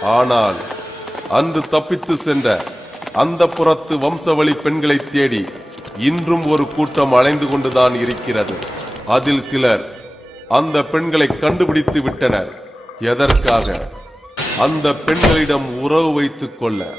ஆனால் அன்று தப்பித்து சென்ற அந்த புறத்து வம்சவழி பெண்களை தேடி இன்றும் ஒரு கூட்டம் அலைந்து கொண்டுதான் இருக்கிறது. அதில் சிலர் அந்த பெண்களை கண்டுபிடித்து விட்டனர். எதற்காக? அந்த பெண்களிடம் உறவு வைத்துக் கொள்ள.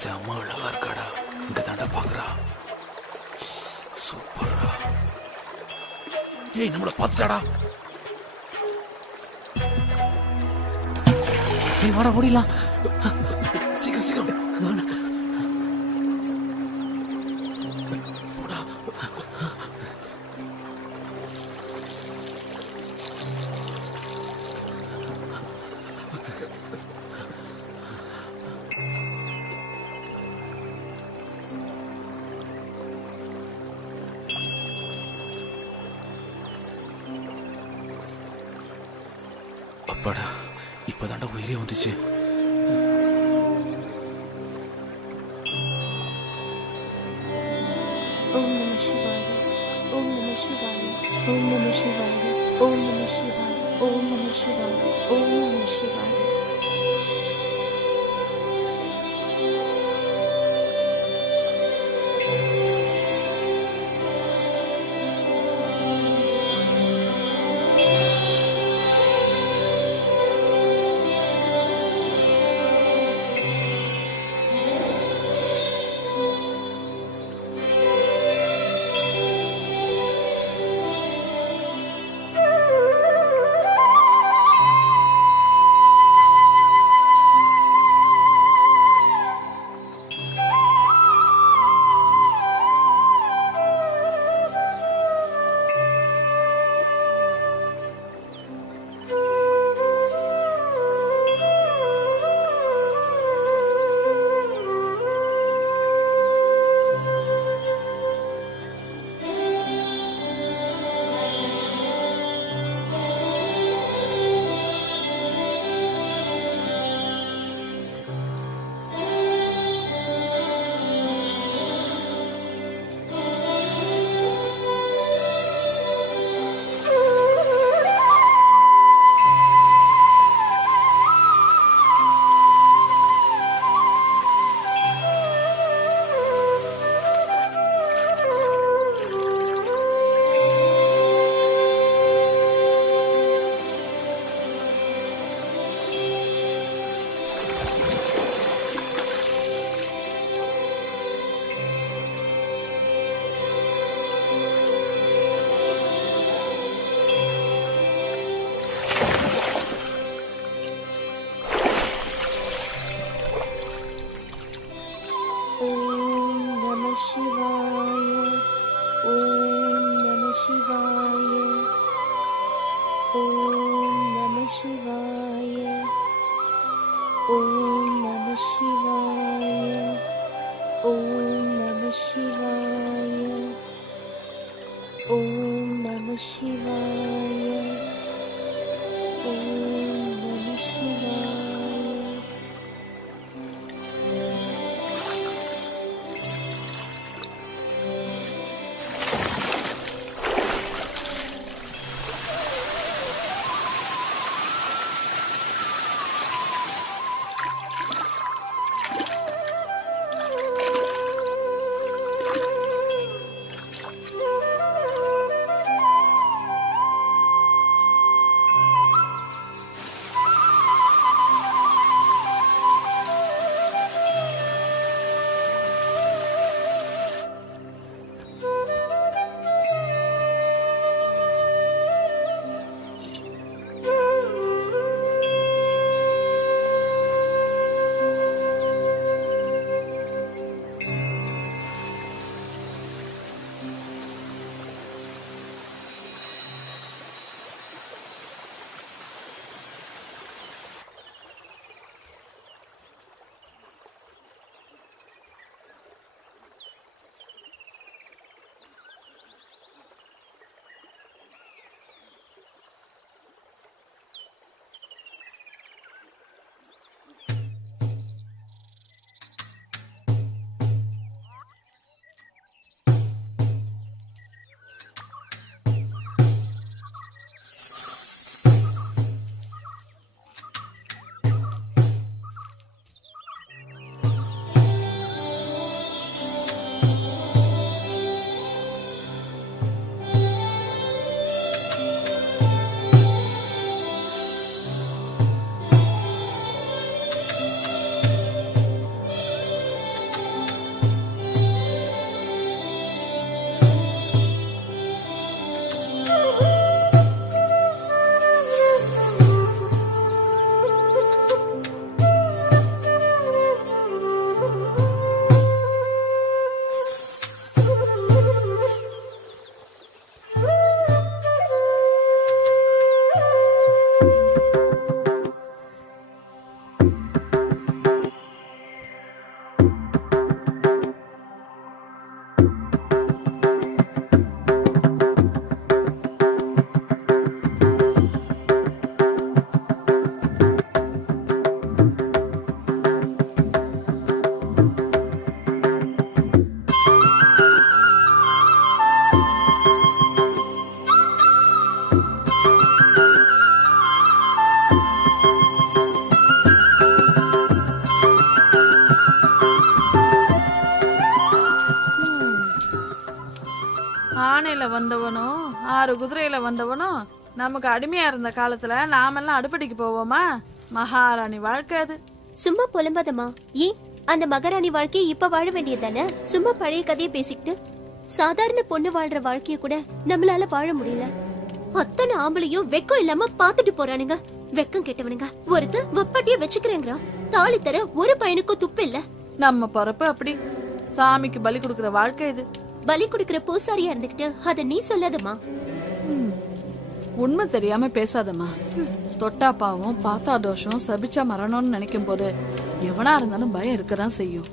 செம்ம அழகா இருக்காடா. இங்க தாண்டா பாக்குறா. சூப்பரா. ஏய், நம்மள பாத்துட்டாடா. ஏய், வாடா ஓடிலாம். சீக்கிரம் சீக்கிரம். போடா. அப்பாடா, இப்பதாண்டா உயிரே வந்துச்சு. ஓம் நம சிவாய, ஓம் நம சிவாய, ஓம் நம சிவாய, ஓம் நம சிவாய, ஓம் நம சிவாய, ஓம் நம சிவாய. ஓம் நம சிவாய. ஓம் நம சிவாய. ஆனையில வந்தவனும் 6 குதிரையில வந்தவனும் நமக்கு அடிமையா இருந்த காலத்துல நாமெல்லாம் அடுப்படிக்கு போவோமா? மகாராணி வாழ்க்கை அது. சும்மா புலம்பாதம்மா. ஏன் அந்த மகாராணி வாழ்க்கையை இப்ப வாழ வேண்டியது தானே? சும்மா பழைய கதையை பேசிக்கிட்டு சாதாரண பொண்ணு வாழ்ற வாழ்க்கைய கூட நம்மளால வாழ முடியல. அத்தனை ஆம்பளையும் வெக்கம் இல்லாம பாத்துட்டு போறானுங்க. வெக்கம் கெட்டவனுங்க. ஒருத்த வப்பாட்டிய வச்சுக்கிறேங்கிறா. தாலி தர ஒரு பையனுக்கும் துப்பு இல்ல. நம்ம பொறப்பு அப்படி. சாமிக்கு பலி கொடுக்கிற வாழ்க்கை இது. பலி கொடுக்கிற பூசாரியா இருந்துகிட்டு அத நீ சொல்லாதம்மா. உண்மை தெரியாம பேசாதம்மா. தொட்டா பாவம், பார்த்தா தோஷம், சபிச்சா மரணம்னு நினைக்கும் போது எவனா இருந்தாலும் பயம் இருக்கதான் செய்யும்.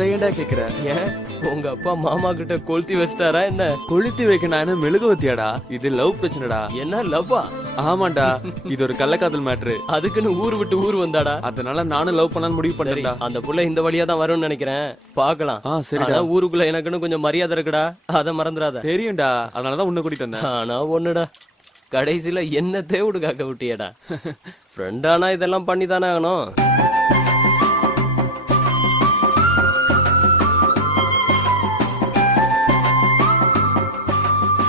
அதை ஏன்டா கேக்குற? ஏன் உங்க அப்பா மாமா கிட்ட கொளுத்தி வச்சிட்டாரா என்ன? கொளுத்தி வைக்க நான் என்ன மெழுகுவத்தியாடா? இது லவ் பிரச்சனைடா. என்ன லவ்வா? ஆமாண்டா, இது ஒரு கள்ளக்காதல் மேட்ரு. அதுக்குன்னு ஊர் விட்டு ஊர் வந்தாடா? அதனால நானும் லவ் பண்ணலாம்னு முடிவு சரி, பண்ணேன்டா. அந்த புள்ள இந்த வழியா தான் வரும்னு நினைக்கிறேன். பாக்கலாம். சரிடா. ஆனா ஊருக்குள்ள எனக்குன்னு கொஞ்சம் மரியாதை இருக்குடா, அத மறந்துடாத. தெரியும்டா, அதனாலதான் உன்னை கூட்டிட்டு வந்தேன். ஆனா ஒண்ணுடா, கடைசியில என்ன தேவுடு காக்க விட்டியடா. ஃப்ரெண்டானா இதெல்லாம் பண்ணி தானே ஆகணும்.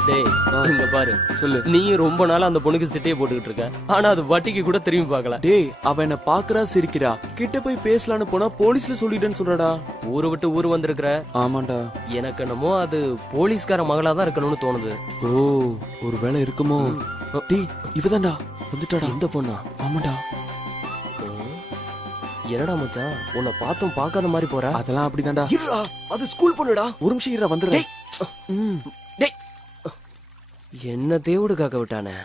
டேய், இங்க பாரு, சொல்லு. நீயும் ரொம்ப நாளா அந்த பொண்ணுக்கு சிட்டையை போட்டுக்கிட்டு இருக்க, ஆனா அது வட்டிக்கு கூட திரும்பி பார்க்கல. டேய், அவ என்ன பாக்குறா சிரிக்கிறா, கிட்ட போய் பேசலான்னு போனா போலீஸ்ல சொல்லிட்டேன்னு சொல்றடா. ஊரு விட்டு ஊர் வந்திருக்கிற. ஆமாண்டா. எனக்கு என்னமோ அது போலீஸ்கார மகளா தான் இருக்கணும்னு தோணுது. ஓ, ஒரு வேலை இருக்குமோ? டேய், இவதான்டா வந்துட்டாடா. இந்த பொண்ணா? ஆமாண்டா. என்னடா மச்சான், உன்னை பார்த்தும் பார்க்காத மாதிரி போற. அதெல்லாம் அப்படிதான்டா. இருடா, அது ஸ்கூல் பொண்ணுடா. ஒரு நிமிஷம் இருடா, வந்துடுறேன். டேய், என்ன தேவுடு காக்க விட்டானே.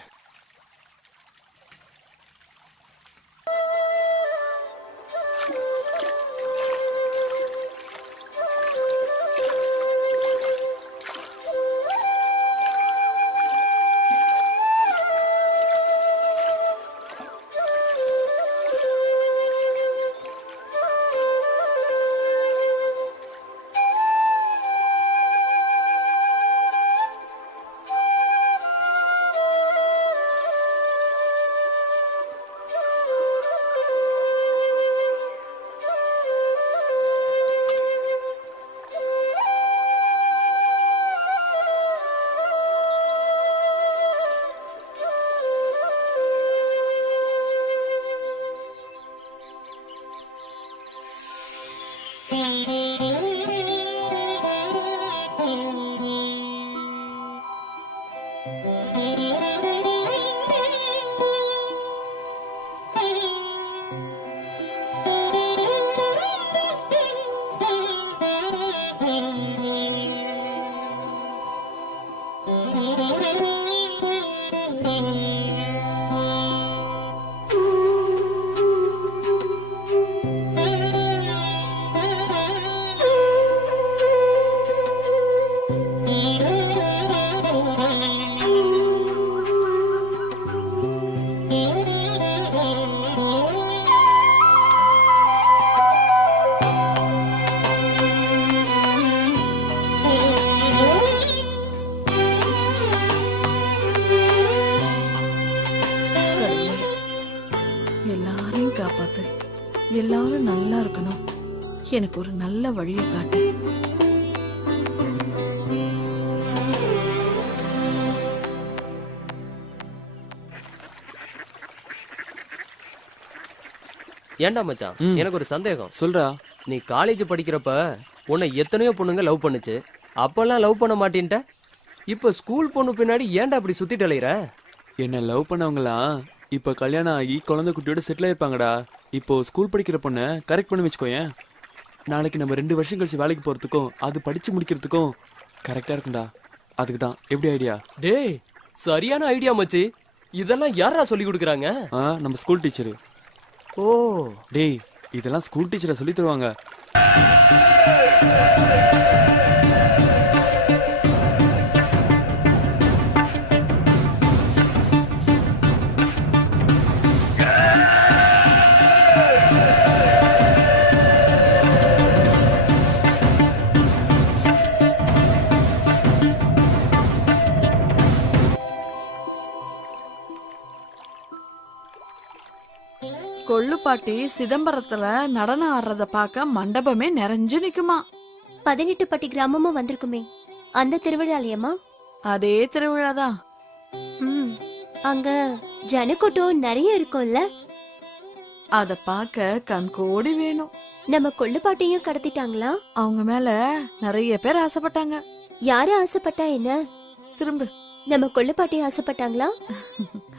எல்லாரையும் காப்பாத்து, எல்லாரும் நல்லா இருக்கணும், எனக்கு ஒரு நல்ல வழியை காட்டு. ஏன்டா மச்சான், எனக்கு ஒரு சந்தேகம். சொல்றா. நீ காலேஜ் படிக்கிறப்ப உன்னை எத்தனையோ பொண்ணுங்க லவ் பண்ணுச்சு, அப்பெல்லாம் லவ் பண்ண மாட்டேன்ட்ட. இப்ப ஸ்கூல் பொண்ணு பின்னாடி ஏன்டா அப்படி சுத்திட்டு அலையிற? என்ன லவ் பண்ணவங்களாம் இப்ப கல்யாணம் ஆகி குழந்தை குட்டியோட செட்டில் ஆயிருப்பாங்கடா. இப்போ ஸ்கூல் படிக்கிற பொண்ணை கரெக்ட் பண்ணி வச்சுக்கோயேன். நாளைக்கு நம்ம 2 வருஷம் கழிச்சு வேலைக்கு போறதுக்கும் அது படிச்சு முடிக்கிறதுக்கும் கரெக்டா இருக்கும்டா. அதுக்கு தான். எப்படி ஐடியா? டேய், சரியான ஐடியா மச்சி. இதெல்லாம் யாரா சொல்லி கொடுக்குறாங்க? நம்ம ஸ்கூல் டீச்சரு. ஓ, டேய், இதெல்லாம் ஸ்கூல் டீச்சரை சொல்லி தருவாங்க. கொள்ளுப்பாட்டி சிதம்பரத்துல நடனம் ஆடுறத பார்க்க மண்டபமே நிறைஞ்சு நிக்குமா. 18 பட்டி கிராமமும் வந்திருக்குமே, அந்த திருவிழாலயமா? அதே திருவிழாதான். அங்க ஜனக்கூட்டம் நிறைய இருக்கும்ல. அத பார்க்க கண்கோடி வேணும். நம்ம கொள்ளுப்பாட்டையும் கடத்திட்டாங்களா? அவங்க மேல நிறைய பேர் ஆசைப்பட்டாங்க. யாரு ஆசைப்பட்டா என்ன? திரும்ப நம்ம கொள்ளுப்பாட்டி ஆசைப்பட்டாங்களா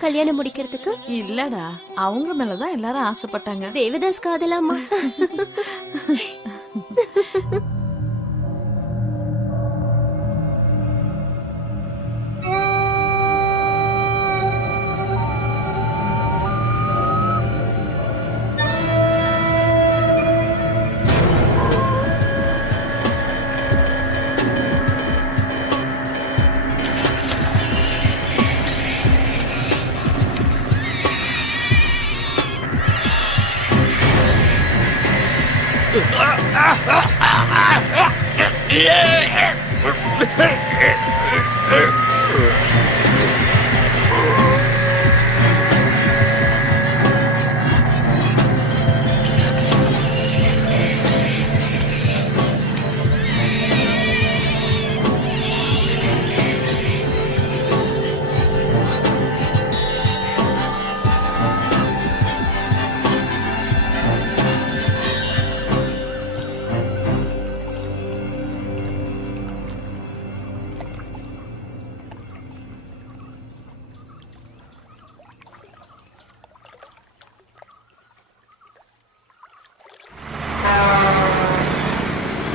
கல்யாணம் முடிக்கிறதுக்கு? இல்லடா, அவங்க மேலதான் எல்லாரும் ஆசைப்பட்டாங்க. தேவதாஸ் காதலாமா?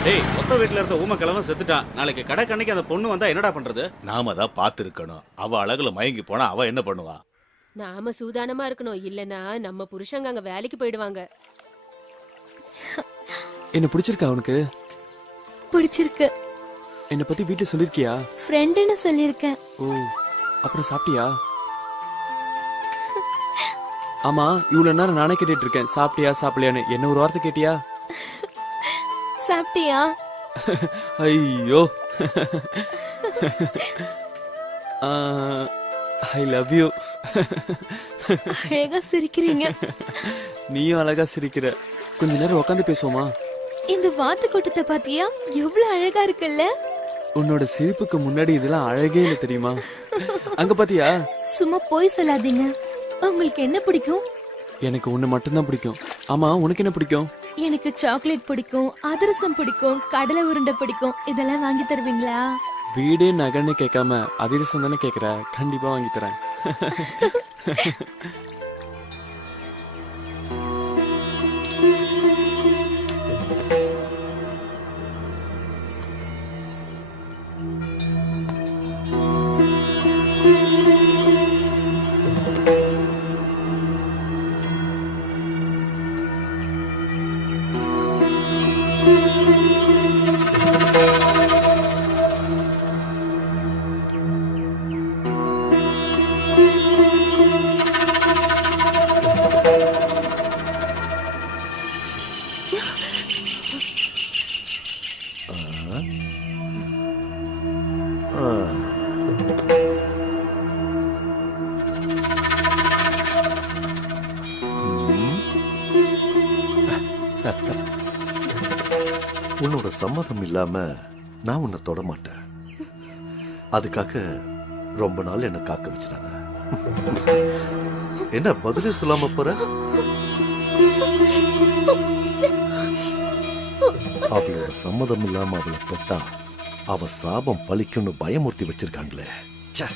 டேய், மொத்த வீட்டுல இருந்த ஊமக்கிழவன் செத்துட்டான். நாளைக்கு கடை கண்ணைக்கு அந்த பொண்ணு வந்தா என்னடா பண்றது? நாம தான் பார்த்துருக்கணும். அவ அழகுல மயங்கி போனா அவ என்ன பண்ணுவா? நாம சூதானமா இருக்கணும், இல்லனா நம்ம புருஷங்க அங்க வேலைக்கு போயிடுவாங்க. என்ன பிடிச்சிருக்கா உனக்கு? பிடிச்சிருக்கு. என்னை பத்தி வீட்டுல சொல்லிருக்கியா? ஃப்ரெண்டுன்னு சொல்லியிருக்கேன். ஓ, அப்புறம் சாப்பிட்டியா? ஆமா, இவ்வளவு நேரம் நானே கேட்டுட்டு இருக்கேன் சாப்பிட்டியா சாப்பிடலையான்னு. என்ன ஒரு வார்த்தை கேட்டியா? சாப்பிட்டியா? ஐயோ, ஐ லவ் யூ. அழகா சிரிக்கிறீங்க. நீயும் அழகா சிரிக்கிற. கொஞ்ச நேரம் உட்காந்து பேசுவோமா? இந்த வாத்து கூட்டத்தை பாத்தியா? எவ்வளவு அழகா இருக்குல்ல? உன்னோட சிரிப்புக்கு முன்னாடி இதெல்லாம் அழகே இல்லை தெரியுமா? அங்க பாத்தியா? சும்மா போய் சொல்லாதீங்க. உங்களுக்கு என்ன பிடிக்கும்? எனக்கு உன்னை மட்டும்தான் பிடிக்கும். ஆமா, உனக்கு என்ன பிடிக்கும்? எனக்கு சாக்லேட் பிடிக்கும், அதிரசம் பிடிக்கும், கடலை உருண்டை பிடிக்கும். இதெல்லாம் வாங்கி தருவீங்களா? வீடே நகன்னு கேட்காம அதிரசம் தானே கேட்குற. கண்டிப்பா வாங்கி தரேன். உன்னோட சம்மதம் இல்லாம நான் உன்னை தொட மாட்டேன். அதுக்காக ரொம்ப நாள் என்ன காக்க வச்சிடாத. என்ன பதிலே சொல்லாம போற? அவளோட சம்மதம் இல்லாம அவளை தொட்டா அவ சாபம் பலிக்கும்னு பயமுறுத்தி வச்சிருக்காங்களே. ச்சே.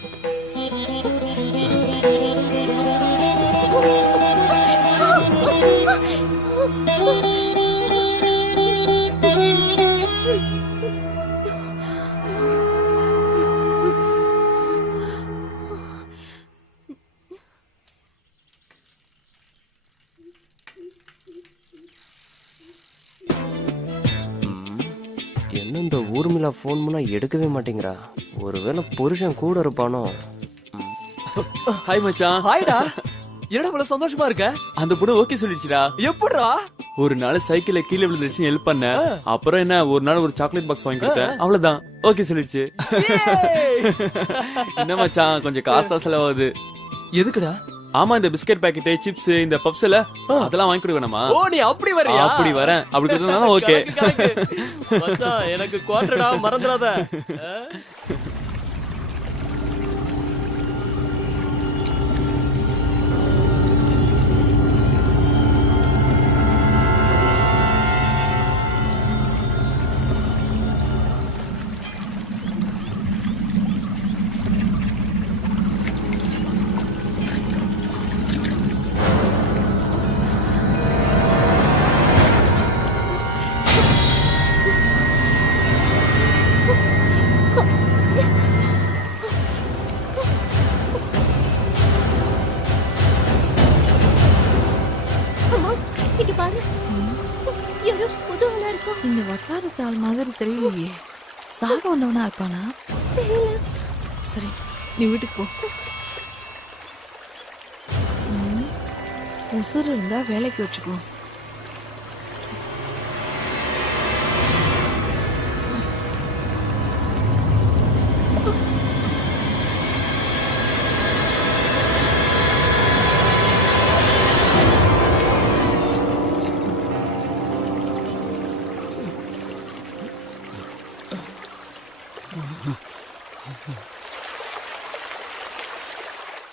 என்ன இந்த ஊர்மிளா ஃபோன் பண்ணா எடுக்கவே மாட்டேங்கிறா? ஒருவேளை புருஷன் கூட இருப்பானோ? ஹாய் மச்சான். ஹாய்டா, என்னடா இவ்வளவு சந்தோஷமா இருக்க? அந்த பொண்ணு ஓகே சொல்லிடுச்சுடா. எப்படிடா? ஒரு நாள் சைக்கிள்ல கீழே விழுந்துருச்சு, ஹெல்ப் பண்ண. அப்புறம் என்ன, ஒரு நாள் ஒரு சாக்லேட் பாக்ஸ் வாங்கி கொடுத்தேன். அவ்வளவுதான், ஓகே சொல்லிடுச்சு. என்ன மச்சான், கொஞ்சம் காசா செலவாகுது. எதுக்குடா? ஆமா, இந்த பிஸ்கட் பாக்கெட், சிப்ஸ், இந்த பப்ஸ் எல்லாம் அதெல்லாம் வாங்கி கொடுக்க வேணாமா? ஓ, நீ அப்படி வரியா? அப்படி வரேன். அப்படி கொடுத்தா ஓகே. மச்சான், எனக்கு குவார்டர்டா, மறந்துடாத. இந்த வட்டாரத்து ஆள் மாதிரி தெரியலையே. சாக வந்தவனா இருப்பானா? சரி, நீ வீட்டுக்கு போ. உசுறு இருந்தா வேலைக்கு வச்சுக்கோ.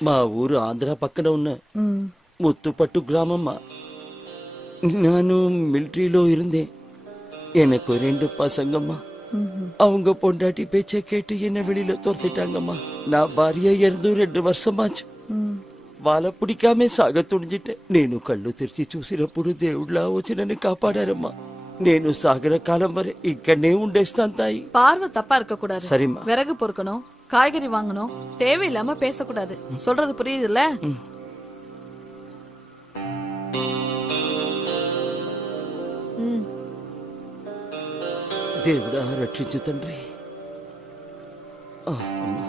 మా ఊరు ఆంధ్ర పక్కన ఉన్న முத்துப்பட்டு கிராமம்மா. நானும் மிலிட்ரியிலோ இருந்தேன். எனக்கு 2 பசங்கம்மா. அவங்க பொண்டாட்டி பேச்சை கேட்டு என்ன வெளியில துரத்திட்டாங்கம்மா. நான் భార్య ఇருந்து 2 வருஷமாச்சு. వాళ్ళ పిడికామే సాగ తుడిజిట్టే. నేను కళ్ళు తెరిచి చూసినప్పుడు దేవుళ్ళ వచ్చి నన్ను కాపాడారమ్మా. నేను సాగర కాలం వరే ఇక్కడనే ఉండేస్తాను తాయి. பார்வை தப்பா இருக்க கூடாது. சரிம்மா. விறகு பொறுக்கணும், காய்கறி வாங்கணும், தேவையில்லாம பேசக்கூடாது. சொல்றது புரியுதுல்ல? దేవుడా రక్షించు తండ్రి. అమ్మా.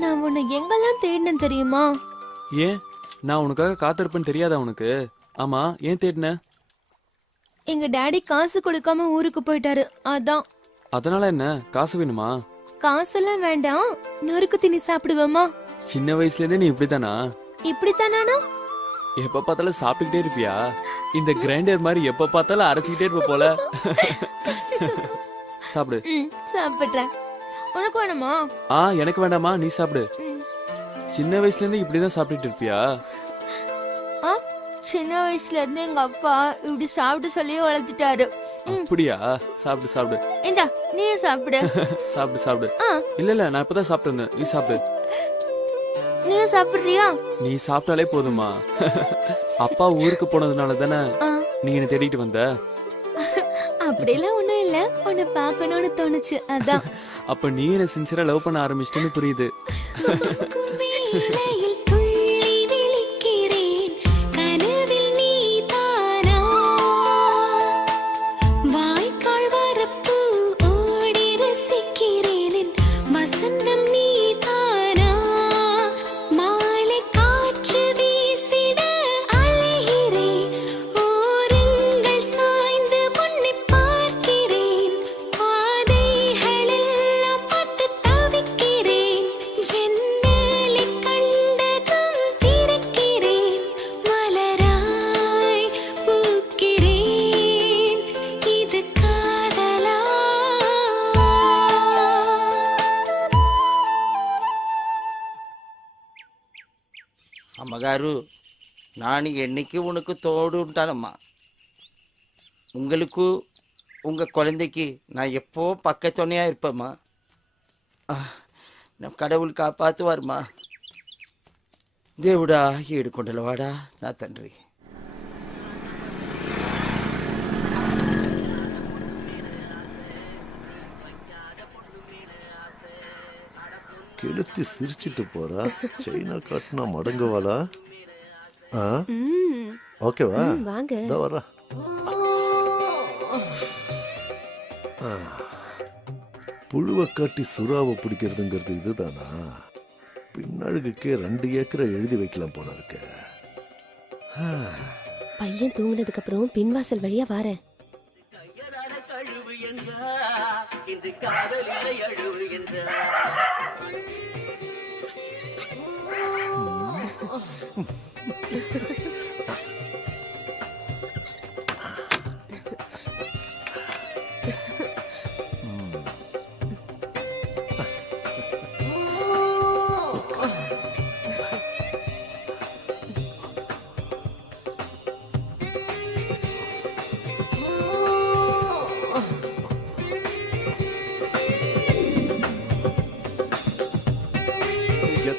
நான் உன்னை எங்கெல்லாம் தேடினேன் தெரியுமா? ஏன் நான் உனக்காக காத்திருப்பேன்னு தெரியாதா உனக்கு? ஆமா, ஏன் தேடின? எங்க டாடி காசு கொடுக்காம ஊருக்கு போயிட்டாரு, அதான். அதனால என்ன, காசு வேணுமா? காசெல்லாம் வேண்டாம், நொறுக்கு திணி சாப்பிடுவோமா? சின்ன வயசுல இருந்தே நீ இப்படித்தானா? இப்படித்தானா? எப்ப பார்த்தாலும் சாப்பிட்டுக்கிட்டே இருப்பியா? இந்த கிரைண்டர் மாதிரி எப்ப பார்த்தாலும் அரைச்சிக்கிட்டே இருப்ப போல. சாப்பிடு. சாப்பிடுறேன். உனக்கு வேணுமா? எனக்கு வேண்டாமா, நீ சாப்பிடு. சின்ன வயசுல இருந்து இப்படிதான் சாப்பிட்டுட்டு இருப்பியா? சின்ன வயசுல இருந்து எங்க அப்பா இப்படி சாப்பிட்டு சொல்லி வளர்த்துட்டாரு. அப்படியா? சாப்பிடு சாப்பிடு. இந்தா நீ சாப்பிடு. சாப்பிடு சாப்பிடு. இல்ல நான் இப்பதான் சாப்பிட்டு இருந்தேன், நீ சாப்பிடு. நீ சாப்பிடுறியா? நீ சாப்பிட்டாலே போதுமா. அப்பா ஊருக்கு போனதுனால தானே நீ என்ன தேடிட்டு வந்த. அப்படிலாம் ஒண்ணும் இல்ல, உன்னை பார்க்கணும்னு தோணுச்சு, அதான். அப்ப நீ என்ன சின்சியரா லவ் பண்ண ஆரம்பிச்சிட்டேன்னு புரியுது. అమ్మగారు, நான் என்னைக்கு உனக்கு தோடு ఉంటానమ్మా. உங்களுக்கு உங்க குழந்தைக்கு நான் எப்போ பக்கத்துணையா இருப்பேம்மா. நம் கடவுள் காப்பாத்துவார்மா. దేవుడా ఏడుకొండలవాడా నా తండ్రి. கெளுத்தி சிரிச்சிட்டு போறா. சைனா காட்டினா மடங்குவாளா? ஓகேவா? வாங்க. இதோ வரா. புழுவை காட்டி சுறாவை பிடிக்கிறதுங்கிறது இதுதானா? பின்னழுகுக்கே 2 ஏக்கரை எழுதி வைக்கலாம் போல இருக்க. பையன் தூங்கினதுக்கு அப்புறம் பின்வாசல் வழியா வாரேன்.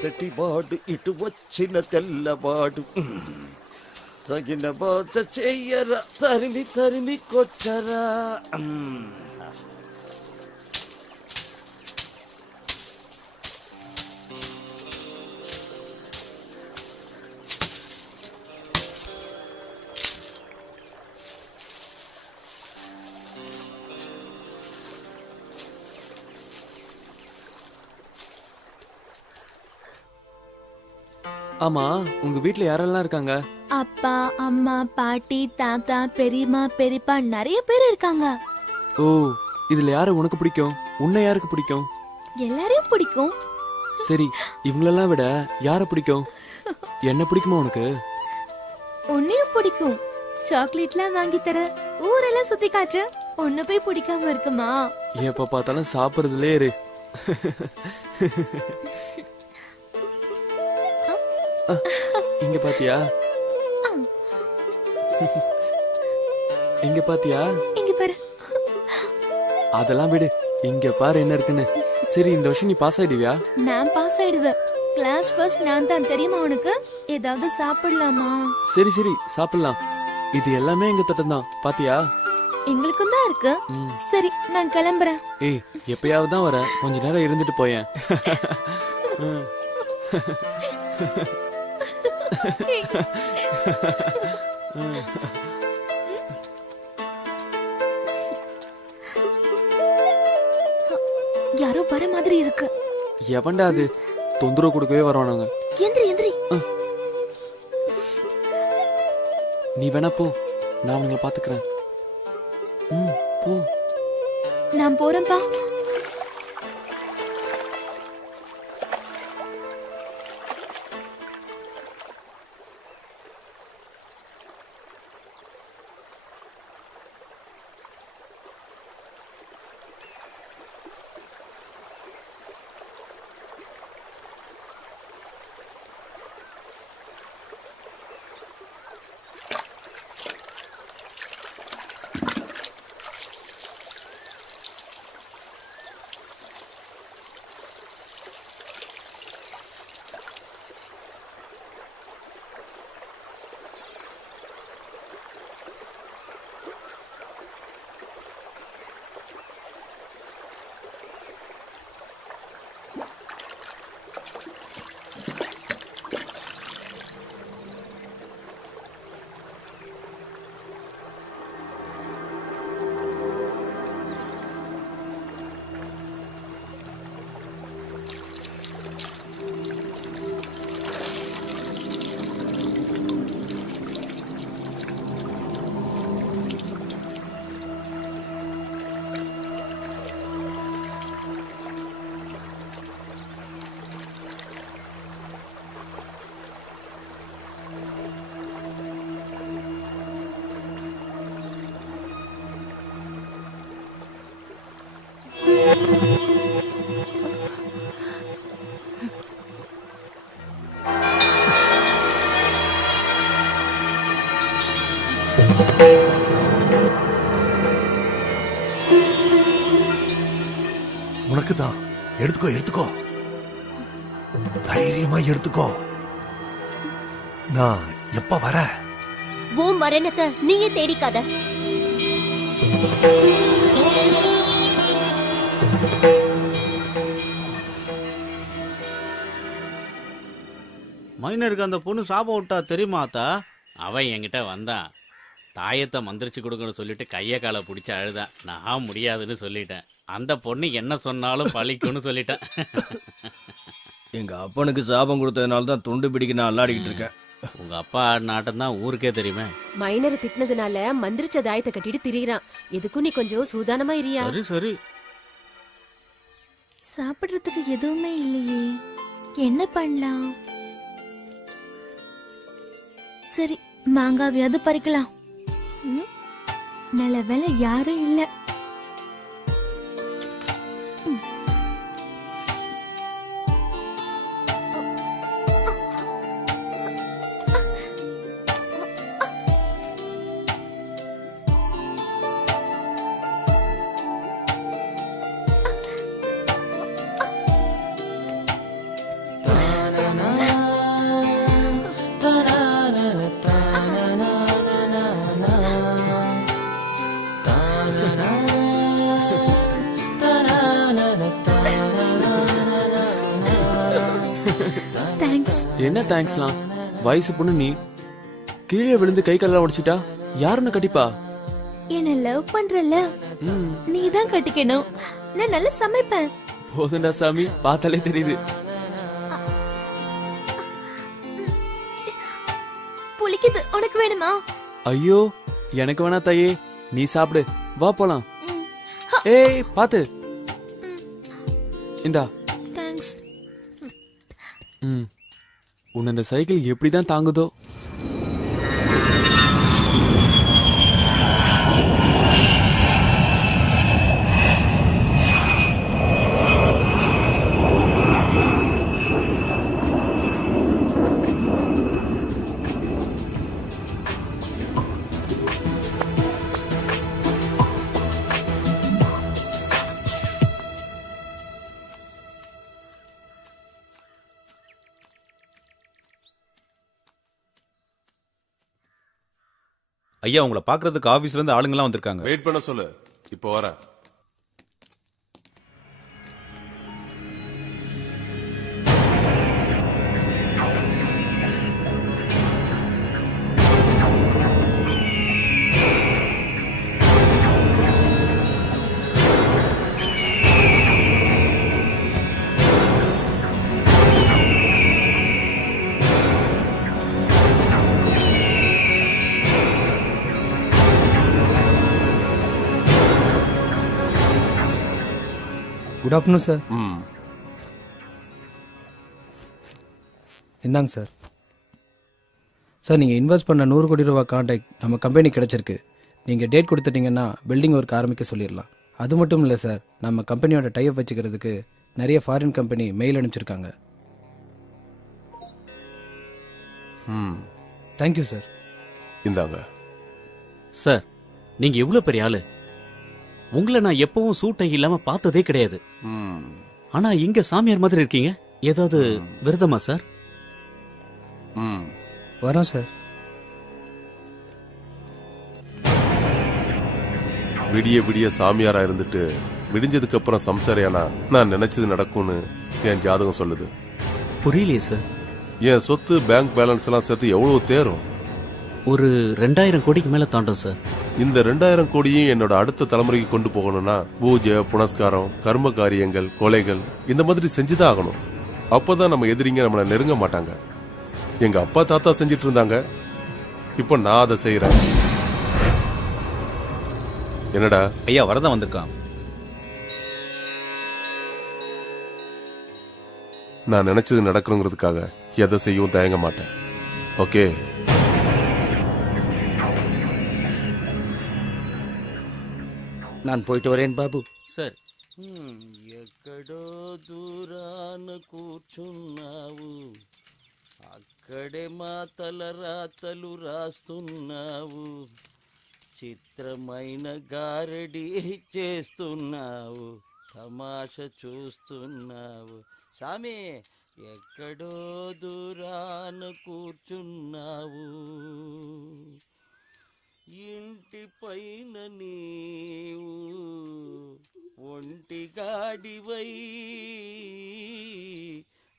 అరటి వాడు ఇటు వచ్చిన తెల్లవాడు తగిన బాధ చెయ్యరా తరిమి తరిమి కొట్టరా. ஆமா உங்க வீட்ல யாரெல்லாம் இருக்காங்க? அப்பா அம்மா பாட்டி தாத்தா பெரியம்மா பெரியப்பா நிறைய பேர் இருக்காங்க. ஓ, இதுல யார உனக்கு பிடிக்கும்? உன்னை யாருக்கு பிடிக்கும்? எல்லாரையும் பிடிக்கும். சரி, இவங்களெல்லாம் விட யார பிடிக்கும்? என்ன பிடிக்குமா உனக்கு? உன்னையும் பிடிக்கும். சாக்லேட்லாம் வாங்கி தர, ஊரெல்லாம் சுத்தி காற்று, உன்னை போய் பிடிக்காம இருக்குமா? எப்ப பார்த்தாலும் சாப்பிடுறதுலே இரு. இங்க பாத்தியா? இங்க பாத்தியா? இங்க பாரு. அதெல்லாம் விடு, இங்க பாரு என்ன இருக்குன்னு. சரி, இந்த வருஷம் நீ பாஸ் ஆயிடுவியா? நான் பாஸ் ஆயிடுவேன். கிளாஸ் ஃபர்ஸ்ட் நான் தான், தெரியுமா உனக்கு? ஏதாவது சாப்பிடலாமா? சரி சரி, சாப்பிடலாம். இது எல்லாமே எங்க தட்டம் தான், பாத்தியா? எங்களுக்கும் தான் இருக்கு. சரி, நான் கிளம்புறேன். ஏய், எப்பயாவது தான் வர, கொஞ்ச நேரம் இருந்துட்டு போயேன். யாரோ வர மாதிரி இருக்கு. எவன்டா அது? தொந்தரவு கொடுக்கவே வரவானுங்க. எந்திரி எந்திரி. நீ வேணா போ, நான் அவங்கள பாத்துக்கிறேன். போ. நான் போறேன்பா. உனக்கு தான். எடுத்துக்கோ எடுத்துக்கோ, தைரியமா எடுத்துக்கோ. நான் எப்ப வர? உன் மரணத்தை நீயே தேடிக்காத. மைனருக்கு அந்த பொண்ணு சாபம் விட்டா தெரியுமா அத்தா? அவன் என்கிட்ட வந்தான், தாயத்தை மந்திரிச்சு கொடுக்கணும்னு சொல்லிட்டு கையை காலை பிடிச்சி அழுதான். நான் முடியாதுன்னு சொல்லிட்டேன். அந்த பொண்ணு என்ன சொன்னாலும் பழிக்கும்னு சொல்லிட்டேன். எங்க அப்பனுக்கு சாபம் கொடுத்ததுனால தான் துண்டு பிடிக்க நான் அல்லாடிக்கிட்டு இருக்கேன். உங்க அப்பா ஆடின ஆட்டம் தான் ஊருக்கே தெரியுமே. மைனரை திட்டினதுனால மந்திரிச்ச தாயத்தை கட்டிட்டு திரியிறான். எதுக்கும் நீ கொஞ்சம் சூதானமா இரியா. சரி சரி. சாப்பிடுறதுக்கு எதுவுமே இல்லையே, என்ன பண்ணலாம்? சரி, மாங்காவியாவது பறிக்கலாம். நல்ல வேலை யாரும் இல்ல. என்ன தேங்க்ஸ்லாம்? வயசு பொண்ணு நீ, கீழே விழுந்து கை காலெல்லாம் உடைச்சிட்டா யாருன்னு கட்டிப்பா? என்ன லவ் பண்றல, நீ தான் கட்டிக்கணும். நான் நல்லா சமைப்பேன். போதுண்டா சாமி, பார்த்தாலே தெரியுது. புளிக்குது, உனக்கு வேணுமா? ஐயோ எனக்கு வேணா தாயே, நீ சாப்பிடு, வா போலாம். ஏய் பாத்து, இந்தா. தேங்க்ஸ். உன்னை இந்த சைக்கிள் எப்படிதான் தாங்குதோ? ஐயா உங்களை பார்க்கறதுக்கு ஆபீஸ்ல இருந்து ஆளுங்கெல்லாம் வந்திருக்காங்க. வெயிட் பண்ண சொல்லு, இப்போ வரேன். Good afternoon sir. இந்தாங்க சார். சார் நீங்கள் இன்வெஸ்ட் பண்ண 100 கோடி ரூபா கான்ட்ராக்ட் நம்ம கம்பெனி கிடச்சிருக்கு. நீங்கள் டேட் கொடுத்துட்டீங்கன்னா பில்டிங் ஒர்க் ஆரம்பிக்க சொல்லிடலாம். அது மட்டும் இல்லை சார், நம்ம கம்பெனியோட டைப் வச்சுக்கிறதுக்கு நிறைய ஃபாரின் கம்பெனி மெயில் அனுப்பிச்சிருக்காங்க. Thank you sir. இந்தாங்க சார், நீங்க எவ்வளவு பெரிய ஆளு. உங்களை நான் எப்பவும் சூட்டை இல்லாம பார்த்ததே கிடையாது. ஆனா இங்க சாமியார் மாதிரி இருக்கீங்க. ஏதாவது விரதமா சார்? வரோம் சார். விடிய விடிய சாமியாரா இருந்துட்டு விடிஞ்சதுக்கு அப்புறம் சம்சாரியானா நான் நினைச்சது நடக்கும்னு என் ஜாதகம் சொல்லுது. புரியலையே சார். என் சொத்து பேங்க் பேலன்ஸ் எல்லாம் சேர்த்து எவ்வளவு தேரும்? ஒரு 2000 கோடிக்கு மேல தாண்டும் சார். இந்த 2000 கோடியும் என்னோட அடுத்த தலைமுறைக்கு கொண்டு போகணும்னா பூஜை, புனஸ்காரம், கர்ம காரியங்கள், கொலைகள் இந்த மாதிரி செஞ்சுதான் ஆகணும். அப்பதான் நம்ம எதிரிங்க நம்மளை நெருங்க மாட்டாங்க. எங்க அப்பா தாத்தா செஞ்சிட்டு இருந்தாங்க, இப்போ நான் அதை செய்யறேன். என்னடா? ஐயா வரதான் வந்திருக்கான். நான் நினைச்சது நடக்கணுங்கிறதுக்காக எதை செய்யவும் தயங்க மாட்டேன். ஓகே? நான் போயிட்டு வரேன் బాబు. సార్. ఎక్కడో దూరాన కూర్చున్నావు, అక్కడే మా తల రాతలు రాస్తున్నావు, చిత్రమైన గారడి చేస్తున్నావు, తమాష చూస్తున్నావు. సామి, ఎక్కడో దూరాన కూర్చున్నావు, ఇంటి పైన నీవు ఒంటిగాడివై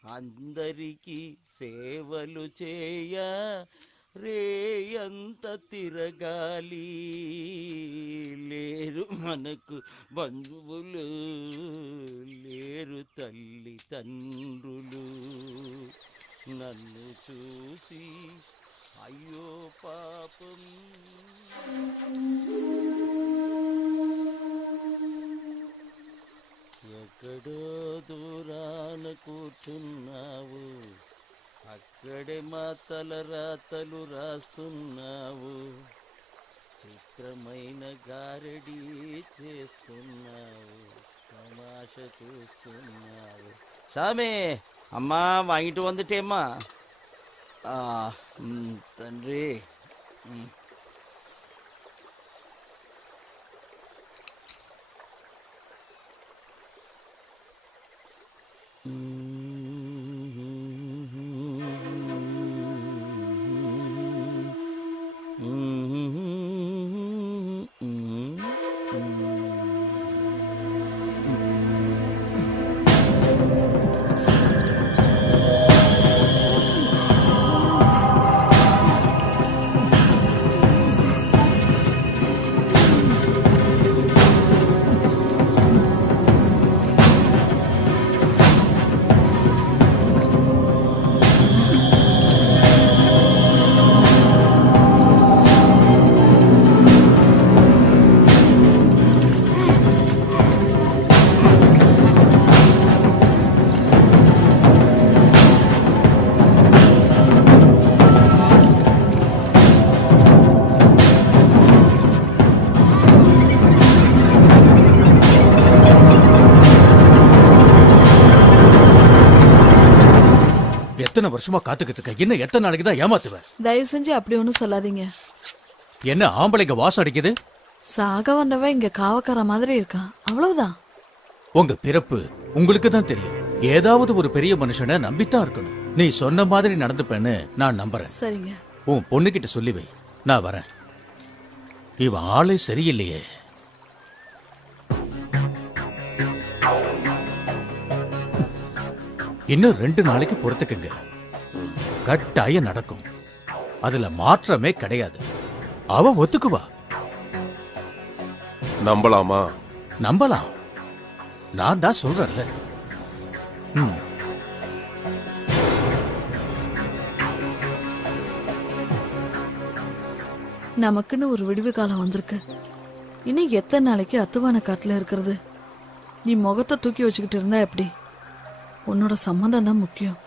అందరికీ సేవలు చేయ రేయంత తిరగాలి. లేరు మనకు బంధువులు, లేరు తల్లి తండ్రులు, నన్ను చూసి అయ్యో పాపం. ఎక్కడో దూరాన కూర్చున్నావు, అక్కడే మా తలరాతలు రాస్తున్నావు, చిత్రమైన గారడి చేస్తున్నావు, తమాష చూస్తున్నావు. சாமி, அம்மா வாங்கிட்டு வந்துட்டேம்மா. తండ్రి. எத்தனை வருஷமா காத்துக்கிட்டு இருக்க, இன்னும் எத்தனை நாளைக்கு தான் ஏமாத்துவ? தயவு செஞ்சு அப்படி ஒன்றும் சொல்லாதீங்க. என்ன ஆம்பளைங்க வாசம் அடிக்குது? சாக வந்தவன் இங்க காவக்கார மாதிரி இருக்கான், அவ்வளவுதான். உங்க பிறப்பு உங்களுக்கு தான் தெரியும். ஏதாவது ஒரு பெரிய மனுஷனை நம்பித்தான் இருக்கணும். நீ சொன்ன மாதிரி நடந்துப்பேன்னு நான் நம்புறேன். சரிங்க. உன் பொண்ணுகிட்ட சொல்லி வை, நான் வரேன். இவன் ஆளே சரியில்லையே. இன்னும் 2 நாளைக்கு பொறுத்துக்குங்க, கட்டாயம் நடக்கும். அதுல மாற்றமே கிடையாது. அவ ஒத்துக்குவா. நம்பலாமா? நம்பலாம். நான் தான் சொல்றேன்ல. நமக்குன்னு ஒரு விடுவி காலம் வந்திருக்கு. இன்னும் எத்தனை நாளைக்கு அத்துவான காட்டுல இருக்கிறது? நீ முகத்தை தூக்கி வச்சுக்கிட்டு இருந்தா எப்படி? உன்னோட சம்மந்தம் தான் முக்கியம்.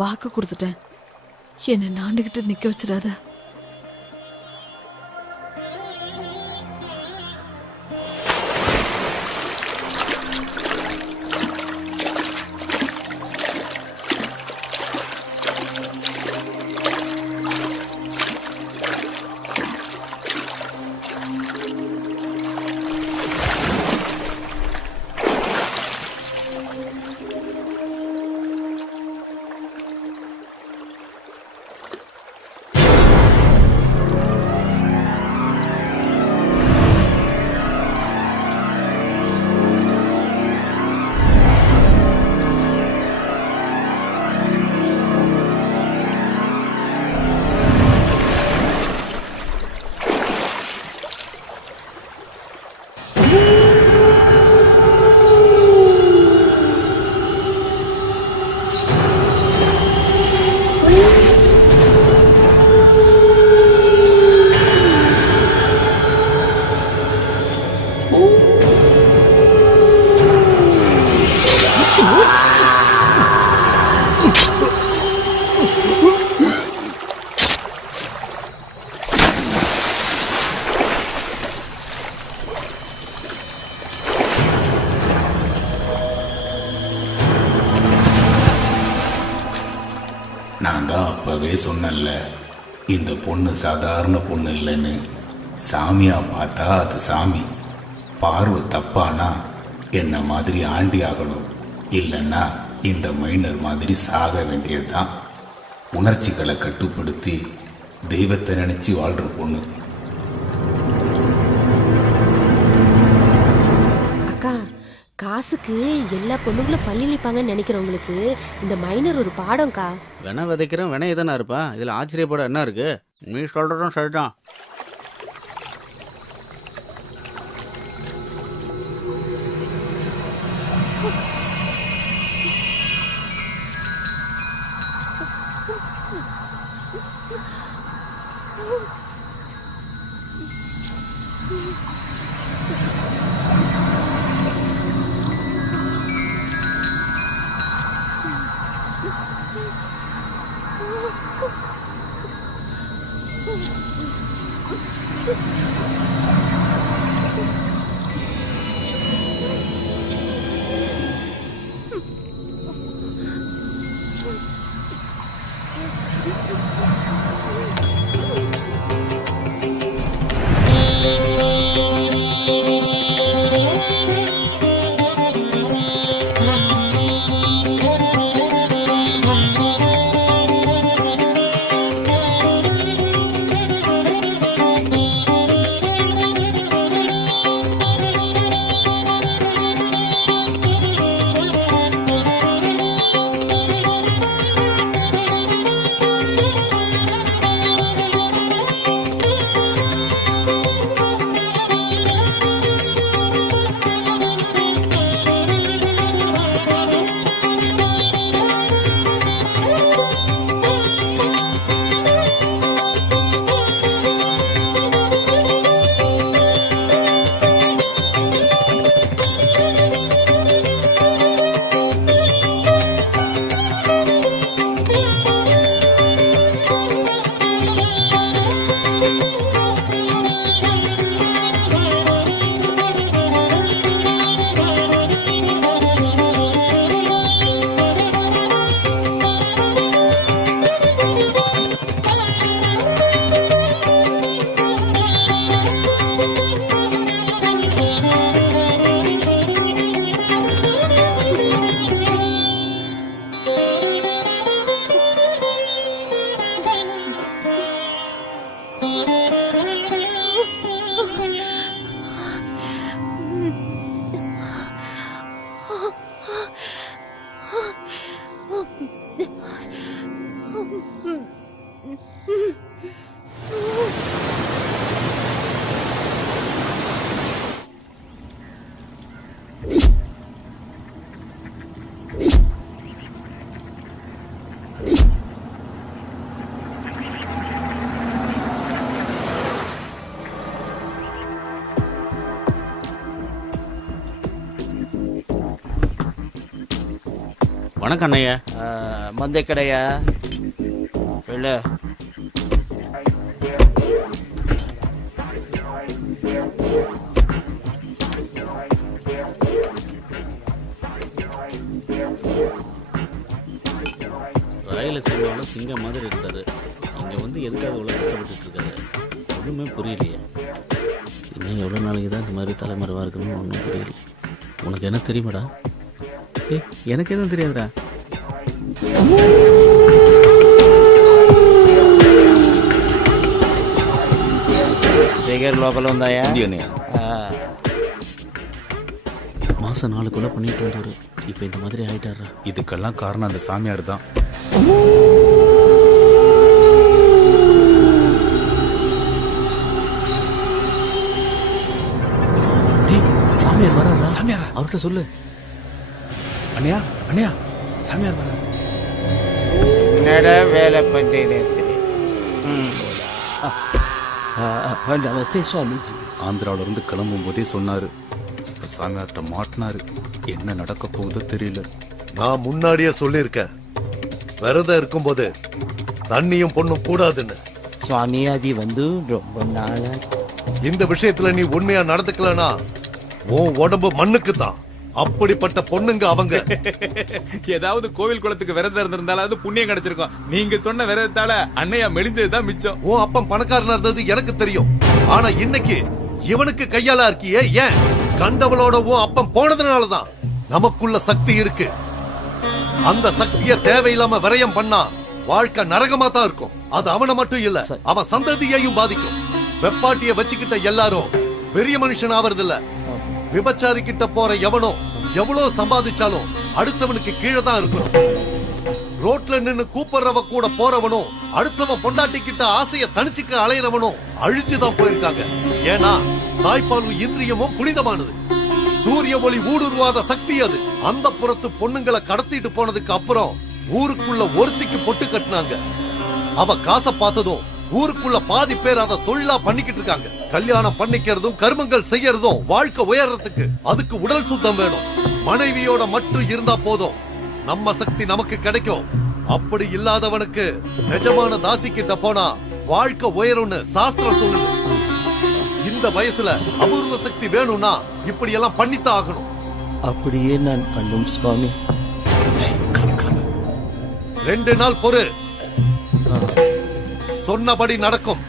வாக்கு கொடுத்துட்டேன், என்னை நாண்டுகிட்டு நிக்க வச்சிடாத. நான் தான் அப்பவே சொன்னேன்ல, இந்த பொண்ணு சாதாரண பொண்ணு இல்லைன்னு. சாமியா பார்த்தா அது சாமி. பார்வை தப்பானா என்ன மாதிரி ஆண்டி ஆகணும், இல்லைன்னா இந்த மைனர் மாதிரி சாக வேண்டியதுதான். உணர்ச்சிகளை கட்டுப்படுத்தி தெய்வத்தை நினைச்சு வாழ்ற பொண்ணு. அக்கா, காசுக்கு எல்லா பொண்ணுங்களும் பள்ளி நிற்பாங்கன்னு நினைக்கிறவங்களுக்கு இந்த மைனர் ஒரு பாடம்க்கா. வென விதைக்கிறேன் வென எதனா இருப்பா, இதுல ஆச்சரியப்பட என்ன இருக்கு? நீ சொல்றதும் சரிதான். வணக்கம் அண்ணையா. மந்தை கடையா இல்லை? ரயில சேர்ந்தவன சிங்கம் மாதிரி இருந்தாரு. இங்க வந்து எதுக்காக இவ்வளோ கஷ்டப்பட்டு இருக்காரு ஒன்றுமே புரியலையே. இன்னும் எவ்வளோ நாளைக்கு தான் இந்த மாதிரி தலைமறைவாக இருக்கணும்னு ஒன்றும் புரியல. உனக்கு என்ன தெரியுமாடா? எனக்கு எதுவும் தெரியாதுடா. சேகர் லோக்கல் வந்தாயா? மாதம் 4 கொலை பண்ணிட்டு வந்தவர் இப்போ இந்த மாதிரி ஆயிட்டாரா? இதுக்கெல்லாம் காரணம் அந்த சாமியார் தான். சாமியார் வராதா? சாமியாரா? அவர்கிட்ட சொல்லு. அண்ணையா அண்ணையா, சாமியார் வராரு. என்னடா வேலை பண்ணுறேன்னு? நமஸ்தே சுவாமிஜி. ஆந்திராவில இருந்து கிளம்பும் போதே சொன்னாரு. இப்ப சாமியார்ட்ட மாட்டினாரு. என்ன நடக்க போகுதோ தெரியல. நான் முன்னாடியே சொல்லியிருக்கேன், விரதம் இருக்கும்போது தண்ணியும் பொண்ணும் கூடாதுன்னு. சுவாமி அது வந்து ரொம்ப நாளா இந்த விஷயத்துல நீ உண்மையா நடந்துக்கலனா உன் உடம்பு மண்ணுக்கு தான். அப்படிப்பட்ட பொண்ணுங்க அவங்க. ஏதாவது கோவில் குளத்துக்கு விரதம் இருந்திருந்தாலும் புண்ணியம் கிடைச்சிருக்கும். நீங்க சொன்ன விரதத்தால அண்ணையா மெலிஞ்சதுதான் மிச்சம். உன் அப்பன் பணக்காரனா இருந்தது எனக்கு தெரியும். ஆனா இன்னைக்கு இவனுக்கு கையால இருக்கியே, ஏன்? கண்டவளோட உன் அப்பன் போனதுனாலதான். நமக்குள்ள சக்தி இருக்கு. அந்த சக்தியை தேவையில்லாம விரயம் பண்ணா வாழ்க்கை நரகமா தான் இருக்கும். அது அவனை மட்டும் இல்ல, அவன் சந்ததியையும் பாதிக்கும். வெப்பாட்டிய வச்சுக்கிட்ட எல்லாரும் பெரிய மனுஷன் ஆவறதில்ல. விபச்சாரி கிட்ட போற எவனோ எவ்வளவு சம்பாதிச்சாலும் அடுத்தவனுக்கு கீழே தான் இருக்கணும். ரோட்ல நின்னு கூப்பிடுறவ கூட போறவனும் அடுத்தவன் பொண்டாட்டி கிட்ட ஆசைய தனிச்சுக்க அலையிறவனும் அழிச்சுதான் போயிருக்காங்க. ஏன்னா தாய்ப்பாலும் இந்திரியமும் புனிதமானது. சூரிய ஒளி ஊடுருவாத சக்தி அது. அந்த புறத்து பொண்ணுங்களை கடத்திட்டு போனதுக்கு அப்புறம் ஊருக்குள்ள ஒருத்திக்கு பொட்டு கட்டினாங்க. அவ காசை பார்த்ததும் ஊருக்குள்ள பாதி பேர் அதை தொழிலா பண்ணிக்கிட்டு இருக்காங்க. கல்யாணம் பண்ணிக்கிறதும் கர்மங்கள் செய்யறதும் வாழ்க்கை உயர்றதுக்கு அதுக்கு உடல் சுத்தம் வேணும். மனைவியோட மட்டும் இருந்தா போதும், நம்ம சக்தி நமக்கு கிடைக்கும். அப்படி இல்லாதவனுக்கு நிஜமான தாசி கிட்ட போனா வாழ்க்கை உயரும்னு சாஸ்திரம் சொல்லுது. இந்த வயசுல அபூர்வ சக்தி வேணும்னா இப்படி எல்லாம் பண்ணித்தான் ஆகணும். அப்படியே நான் பண்ணும் சுவாமி. 2 நாள் பொறு, சொன்னபடி நடக்கும்.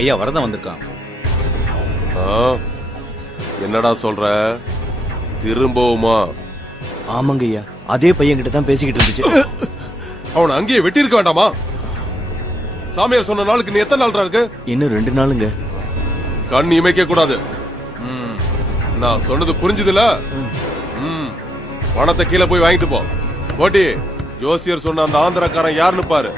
ஐயா வரதான் வந்திருக்கான். என்னடா சொல்ற? திரும்பவுமா? ஆமாங்க ஐயா, அதே பையன் கிட்ட தான் பேசிக்கிட்டு இருந்துச்சு. அவனை அங்கேயே வெட்டி இருக்க வேண்டாமா? சாமியார் சொன்ன நாளுக்கு நீ எத்தனை நாள் இருக்கு? இன்னும் 2 நாளுங்க. கண் இமைக்க கூடாது. நான் சொன்னது புரிஞ்சுதுல? பணத்தை கீழே போய் வாங்கிட்டு போ. போட்டி, ஜோசியர் சொன்ன அந்த ஆந்திரக்காரன் யாருன்னு பாரு.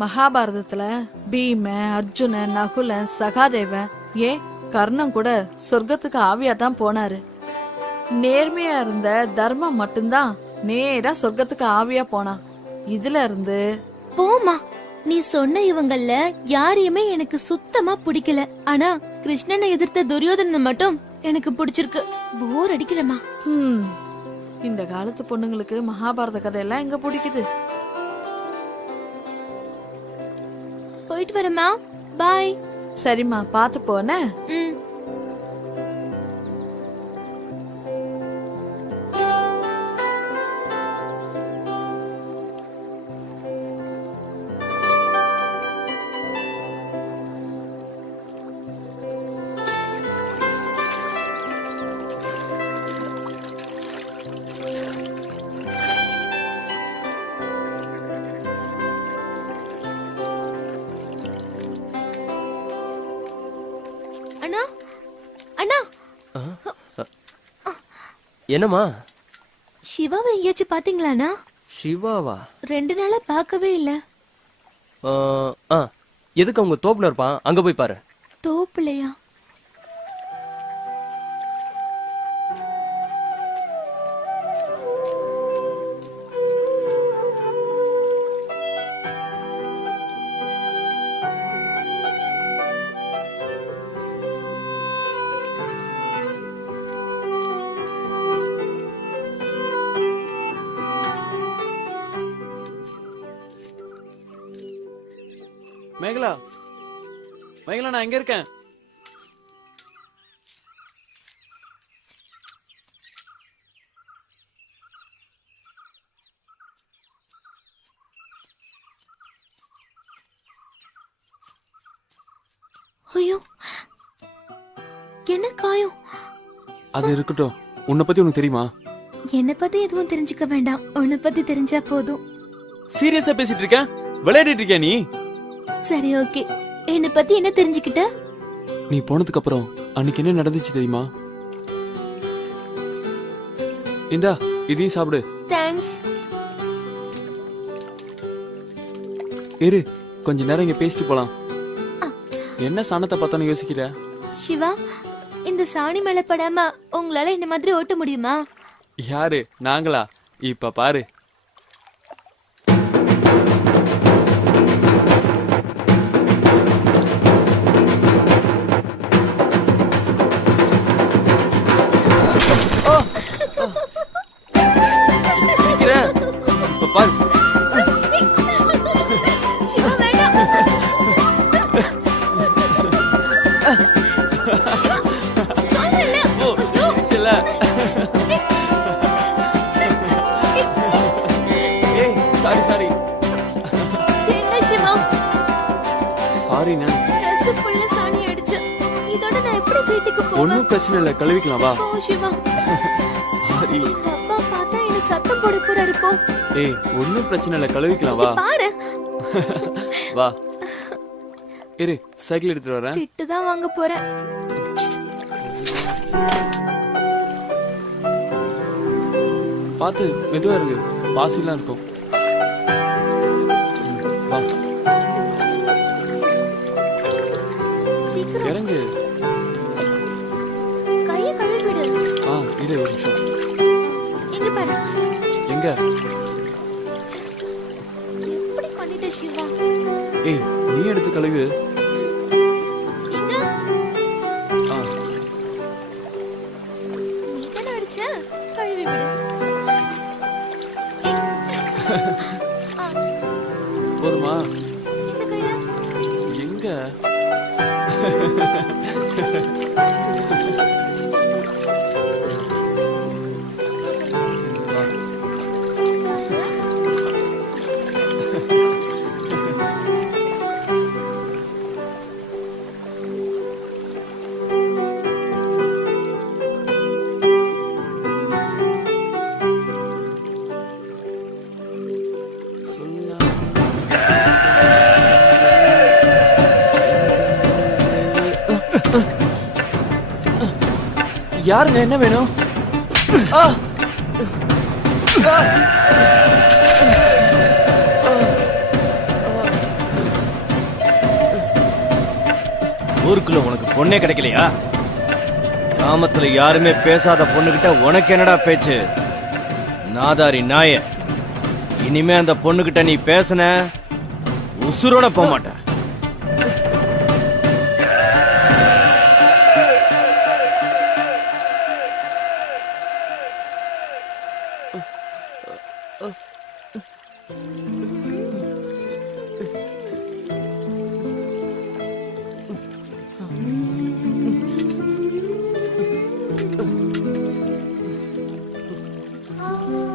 மகாபாரதத்துல பீம அர்ஜுன நகுலன் சகாதேவன் ஏன் கர்ணன் கூட சொர்க்கத்துக்கு ஆவியா தான் போனாரு. நேர்மையா இருந்த தர்மம் மட்டும்தான் நேரா சொர்க்கத்துக்கு ஆவியா போனான். இதுல இருந்து போமா, நீ சொன்ன இவங்கள யாரையுமே எனக்கு சுத்தமா பிடிக்கல. ஆனா கிருஷ்ணனை எதிர்த்த துரியோதனனை மட்டும் எனக்கு பிடிச்சிருக்கு. போர் அடிக்கிறமா. இந்த காலத்து பொண்ணுங்களுக்கு மகாபாரத கதையெல்லாம் எங்க பிடிக்குது. போயிட்டு வரமா, பாய். சரிம்மா, பாத்து போன. அண்ணா, அண்ணா, என்னம்மா? சிவாவை எங்கேயாச்சும் பாத்தீங்களாண்ணா? சிவாவா? 2 நாளா பார்க்கவே இல்ல. எதுக்கு அவங்க தோப்புல இருப்பான், அங்க போய் பாரு. தோப்புலையா? மேகலா, மேகலா, நான் எங்க இருக்கேன்? ஐயோ, என்ன காயம்? அது இருக்கட்டும், உன்னை பத்தி உனக்கு தெரியுமா? என்ன பத்தி எதுவும் தெரிஞ்சுக்க வேண்டாம், உன்னை பத்தி தெரிஞ்சா போதும். சீரியஸா பேசிட்டு இருக்க? விளையாடிட்டு இருக்கியா நீ? சரி, ஓகே. என்ன பத்தி என்ன தெரிஞ்சுக்கிட்ட? நீ போனதுக்கு அப்புறம் அன்னைக்கு என்ன நடந்துச்சு தெரியுமா? இந்தா, இதையும் சாப்பிடு. தேங்க்ஸ். இரு, கொஞ்ச நேரம் இங்க பேசிட்டு போலாம். என்ன சாணத்தை பார்த்தானு யோசிக்கிற? சிவா, இந்த சாணி மேல படாம உங்களால இந்த மாதிரி ஓட்ட முடியுமா? யாரு, நாங்களா? இப்ப பாரு. இப்ப பாரு. சிவா, வேண்டாம். சிவா, சொல்றேன்ல. சிரிச்சல. ஏய், சாரி. என்ன சிவா? சாரிண்ணா. Dress full சாணி அடிச்சு. இதோட நான் எப்படி வீட்டுக்கு போவேன்? ஒன்னும் பிரச்சனை இல்ல, கழுவிக்கலாம் வா. போ சிவா. சாரி. எங்க அப்பா பார்த்தா என்ன சத்தம் போட போறாரு. போ. ஏய், ஒன்னும் பிரச்சனை இல்ல, கழுவிக்கலாம் வா. பாரு. வா. இரு, சைக்கிள் எடுத்துட்டு வரேன். திட்டு தான் வாங்க போறேன். பாத்து மெதுவா இருக்கு, பாசிலாம் இருக்கும். வா, சீக்கிரம் இறங்கு. கையை கழுவி விடு. இரு ஒரு நிமிஷம். இங்க பாரு. எங்க? எப்படி பண்ணிட்ட சிவா? ஏய், நீ எடுத்து கழுவு. இங்க ஆ, நீ தான அடிச்ச, கழுவி விடு. போதுமா? இந்த கையில எங்க? யாருங்க, என்ன வேணும்? ஊருக்குள்ள உனக்கு பொண்ணே கிடைக்கலையா? கிராமத்துல யாருமே பேசாத பொண்ணுகிட்ட உனக்கு என்னடா பேச்சு? நாதாரி நாய, இனிமே அந்த பொண்ணுகிட்ட நீ பேசுன உசுரோட போக மாட்ட.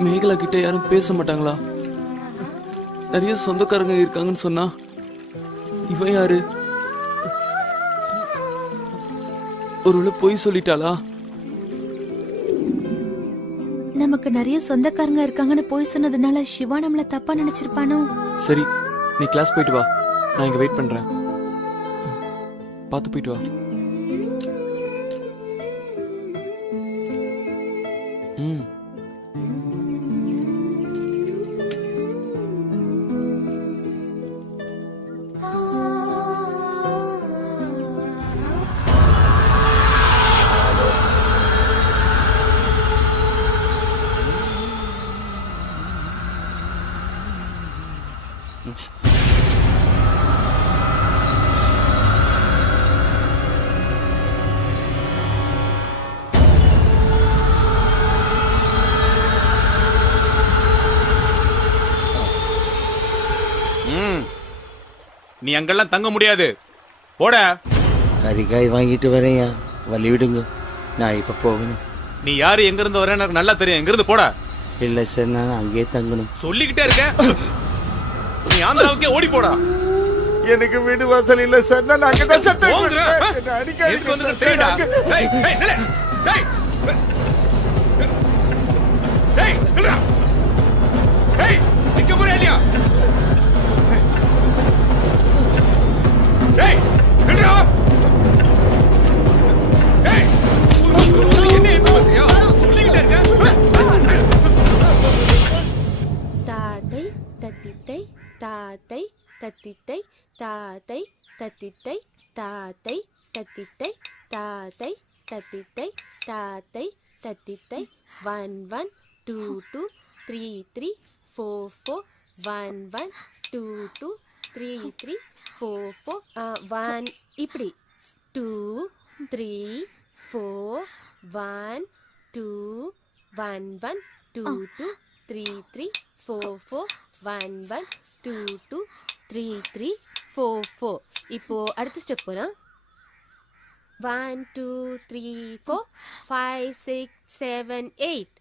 மேகலா கிட்ட யாரும் பேச மாட்டாங்களா? நிறைய சொந்தக்காரங்க இருக்காங்கன்னு சொன்னா இவன் யாரு? ஒருவேளை பொய் சொல்லிட்டாளா? நமக்கு நிறைய சொந்தக்காரங்க இருக்காங்கன்னு போய் சொன்னதுனால சிவா நம்மள தப்பா நினைச்சிருப்பானோ? சரி, நீ கிளாஸ் போயிட்டு வா, நான் இங்க வெயிட் பண்றேன். பார்த்து போயிட்டு வா. ம். நீ அங்கெல்லாம் தங்க முடியாது, போட. கறிக்காய் வாங்கிட்டு வரேயா, வழி விடுங்க, நான் இப்ப போகணும். நீ யாரு, எங்க இருந்து வர எனக்கு நல்லா தெரியும். எங்க இருந்து போட. இல்ல சார், நான் அங்கேயே தங்கணும். சொல்லிக்கிட்டே இருக்க, நீ ஆந்திராவுக்கே ஓடி போடா. எனக்கு வீடு வாசல் இல்ல சார், நான் அங்கதான் சத்தம் எதுக்கு வந்து தெரியுடா? டேய் டேய் நில்ல. டேய் டேய் நில்லுடா. டேய் நிக்க போறியா இல்லையா? டேய் நில்லுடா. டேய் என்ன ஏத்து பேசுறியா? சொல்லிக்கிட்டே இருக்க. தாத்தை தத்தித்தை தாத்தை தத்தித்தை தாத்தை தத்தித்தை தாத்தை தத்தித்தை தாத்தை தத்தித்தை தாத்தை தத்தித்தை 1 1 2 2 3 3 4 4 1 1 2 2 3 3 4 4 1 இப்படி 2 3 4 1 2 1 1 2 2 3 3 4 4 1 1 2 2 3 3 4 4. இப்போ அடுத்த ஸ்டெப் போலாம். 1 2 3 4 5 6 7 8.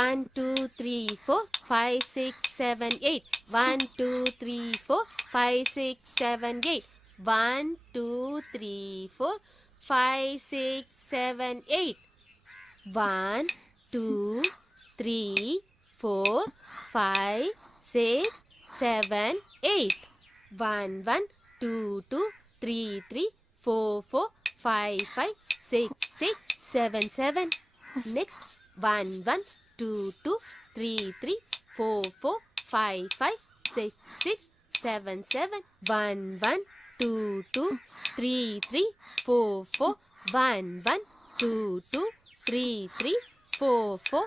1 2 3 4 5 6 7 8. 1 2 3 4 5 6 7 8. 1 2 3 4 5 6 7 8. 1 2 3 4 5 6 7 8. 1 1 2 2 3 3 4 4 5 5 6 6 7 7. Next 1 1 2 2 3 3 4 4 5 5 6 6 7 7. 1 1 2 2 3 3 4 4 1 1 2 2 3 3 4 4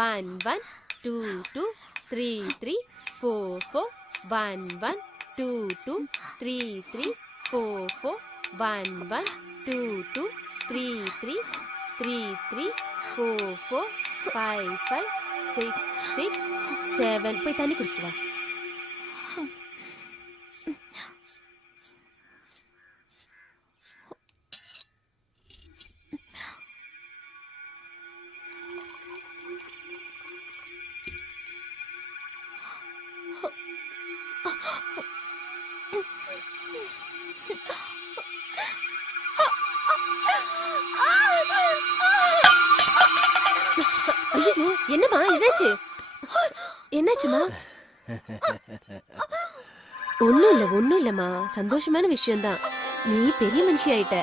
1 1 2 2 3 3 4 4 1 1 2 2 3 3 4 4 1 1 2 2 3 3 3 3 4 4 5 5 6 6 7. போய் தண்ணி குடிச்சிட்டு வா. ஐயோ, என்னம்மா என்னாச்சு? என்னாச்சுமா? ஒண்ணும் இல்லம்மா, சந்தோஷமான விஷயம்தான். நீ பெரிய மனுஷி ஆயிட்ட.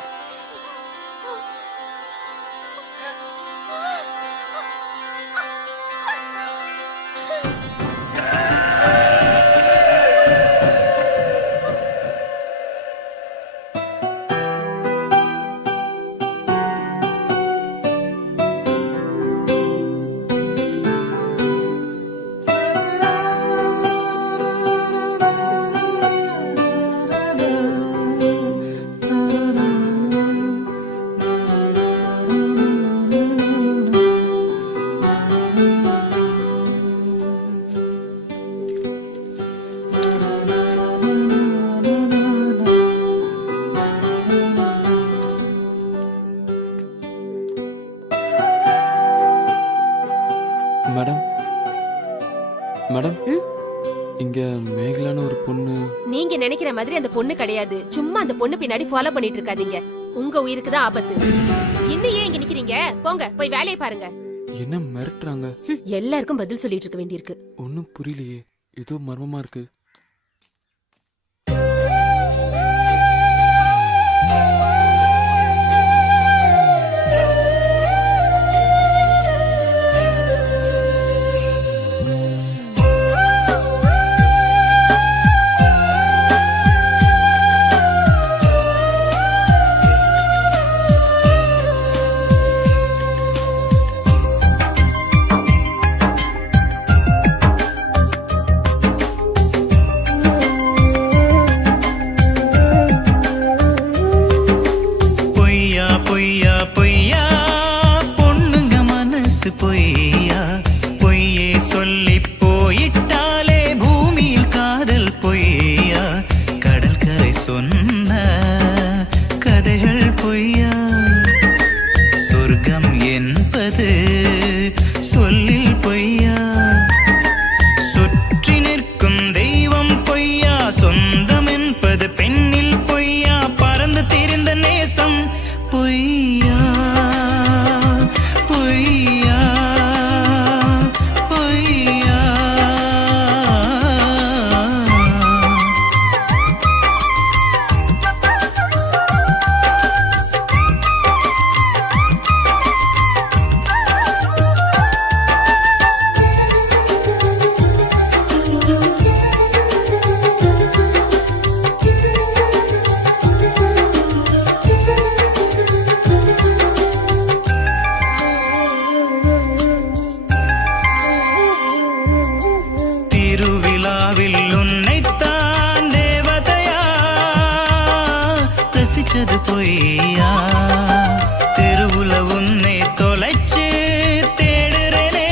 மேடம் மேடம் இங்க மேகலான ஒரு பொண்ணு. நீங்க நினைக்கிற மாதிரி அந்த பொண்ணு கிடையாது. சும்மா அந்த பொண்ணு பின்னாடி ஃபாலோ பண்ணிட்டு இருக்காதீங்க. உங்க உயிருக்கு தான் ஆபத்து. இன்னும் ஏன் இங்க நிக்கிறீங்க? போங்க, போய் வேலையை பாருங்க. என்ன மிரட்டுறாங்க? எல்லாருக்கும் பதில் சொல்லிட்டு இருக்க வேண்டியிருக்கு. ஒன்னும் புரியலையே, ஏதோ மர்மமா இருக்கு. பொய்யா பொய்யே சொல்லி போயிட்டாலே பூமியில் காதல் பொய்யா கடல் கரை சொன்ன கதைகள் பொய்யா சொர்க்கம் என்பது சொல்லில் பொய்யா சுற்றி நிற்கும் தெய்வம் பொய்யா சொந்தம் என்பது பெண்ணில் பொய்யா பறந்து திரிந்த நேசம் பொய்யா பொய்யா பொய்யா திருவிழாவில் உன்னைத்தான் தேவதையா ரசிச்சது பொய்யா தெருவுல உன்னை தொலைச்சு தேடுறேனே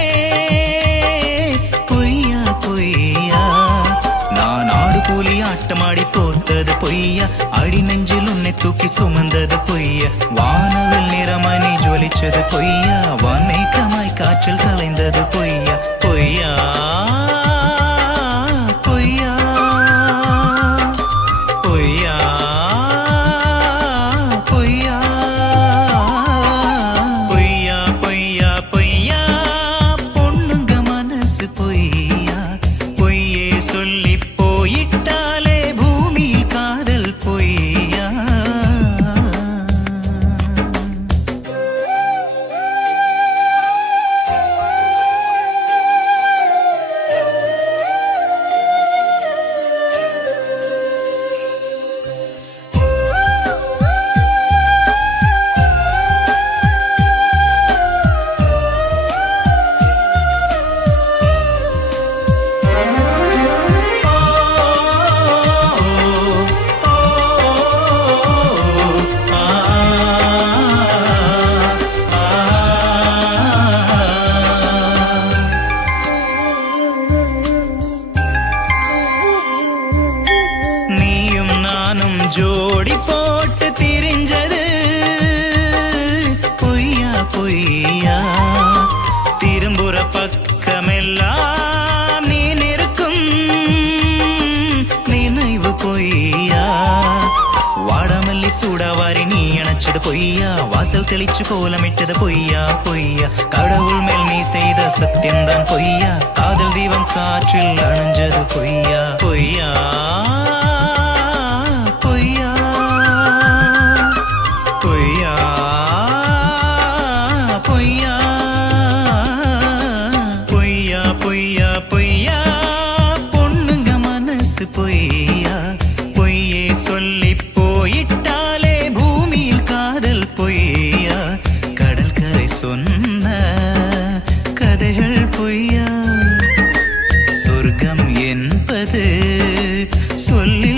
பொய்யா பொய்யா நான் ஆடு கூலி ஆட்டமாடி தோத்தது பொய்யா அடி நெஞ்சில் உன்னை தூக்கி சுமந்தது பொய்யா வானவில் நிறமணி ஜொலிச்சது பொய்யா வான்மேகமாய் காற்றில் கலைந்தது பொய்யா பொய்யா பொய்யா பொய்யா பொய்யா பொய்யா பொய்யா பொய்யா பொண்ணுங்க மனசு பொய்யா பொய்யே சொல்லி போயிட்டாலே பூமியில் காதல் பொய்யா நீயும் நானும் ஜோடி போட்டு திரிஞ்சது பொய்யா பொய்யா திரும்புற பக்கமெல்லாம் நீ நிற்கும் நினைவு பொய்யா வாடாமல்லி சூடாவாரி நீ அணைச்சது பொய்யா வாசல் தெளிச்சு கோலமிட்டது பொய்யா பொய்யா கடவுள் மேல் நீ செய்த சத்தியம்தான் பொய்யா காதல் தீபம் காற்றில் அணைஞ்சது பொய்யா பொய்யா பொய்யா பொய்யா பொய்யா பொய்யா பொய்யா பொய்யா பொண்ணுங்க மனசு பொய்யா பொய்யே சொல்லி போயிட்டாலே பூமியில் காதல் பொய்யா கடல் கரை சொன்ன கதைகள் பொய்யா சொர்க்கம் என்பது சொல்லில்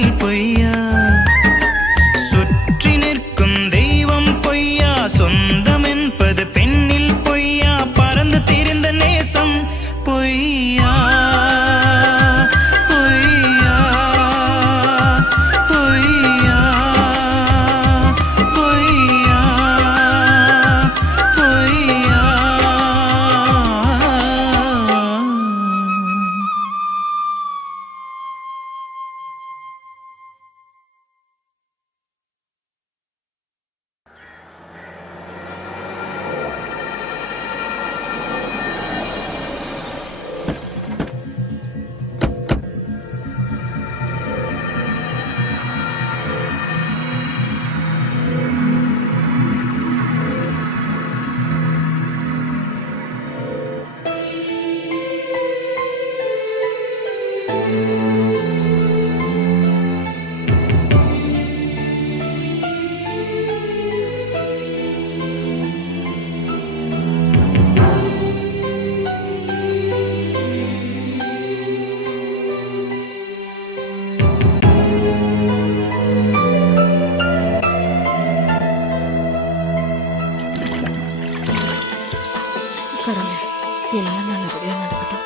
நல்லபடியா நடக்கட்டும்.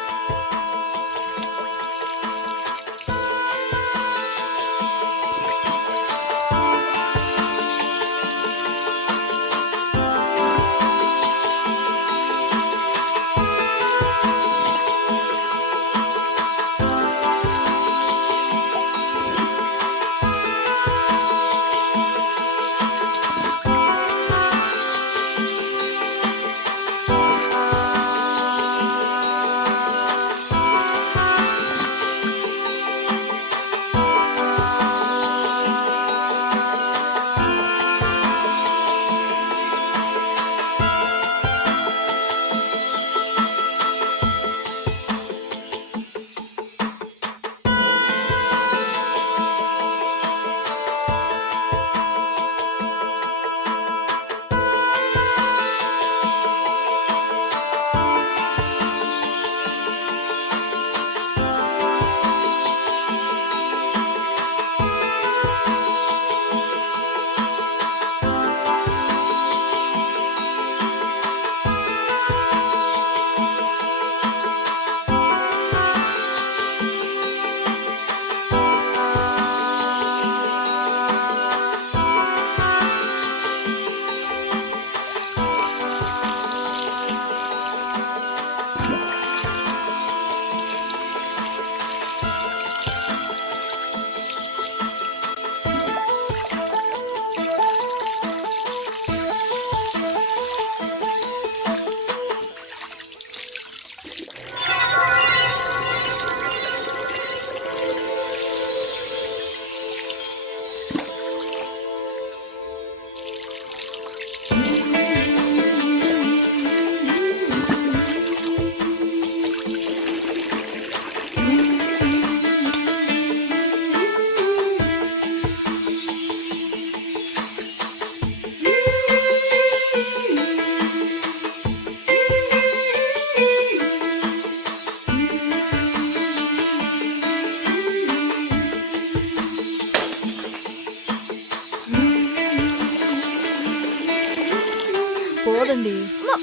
போதண்டி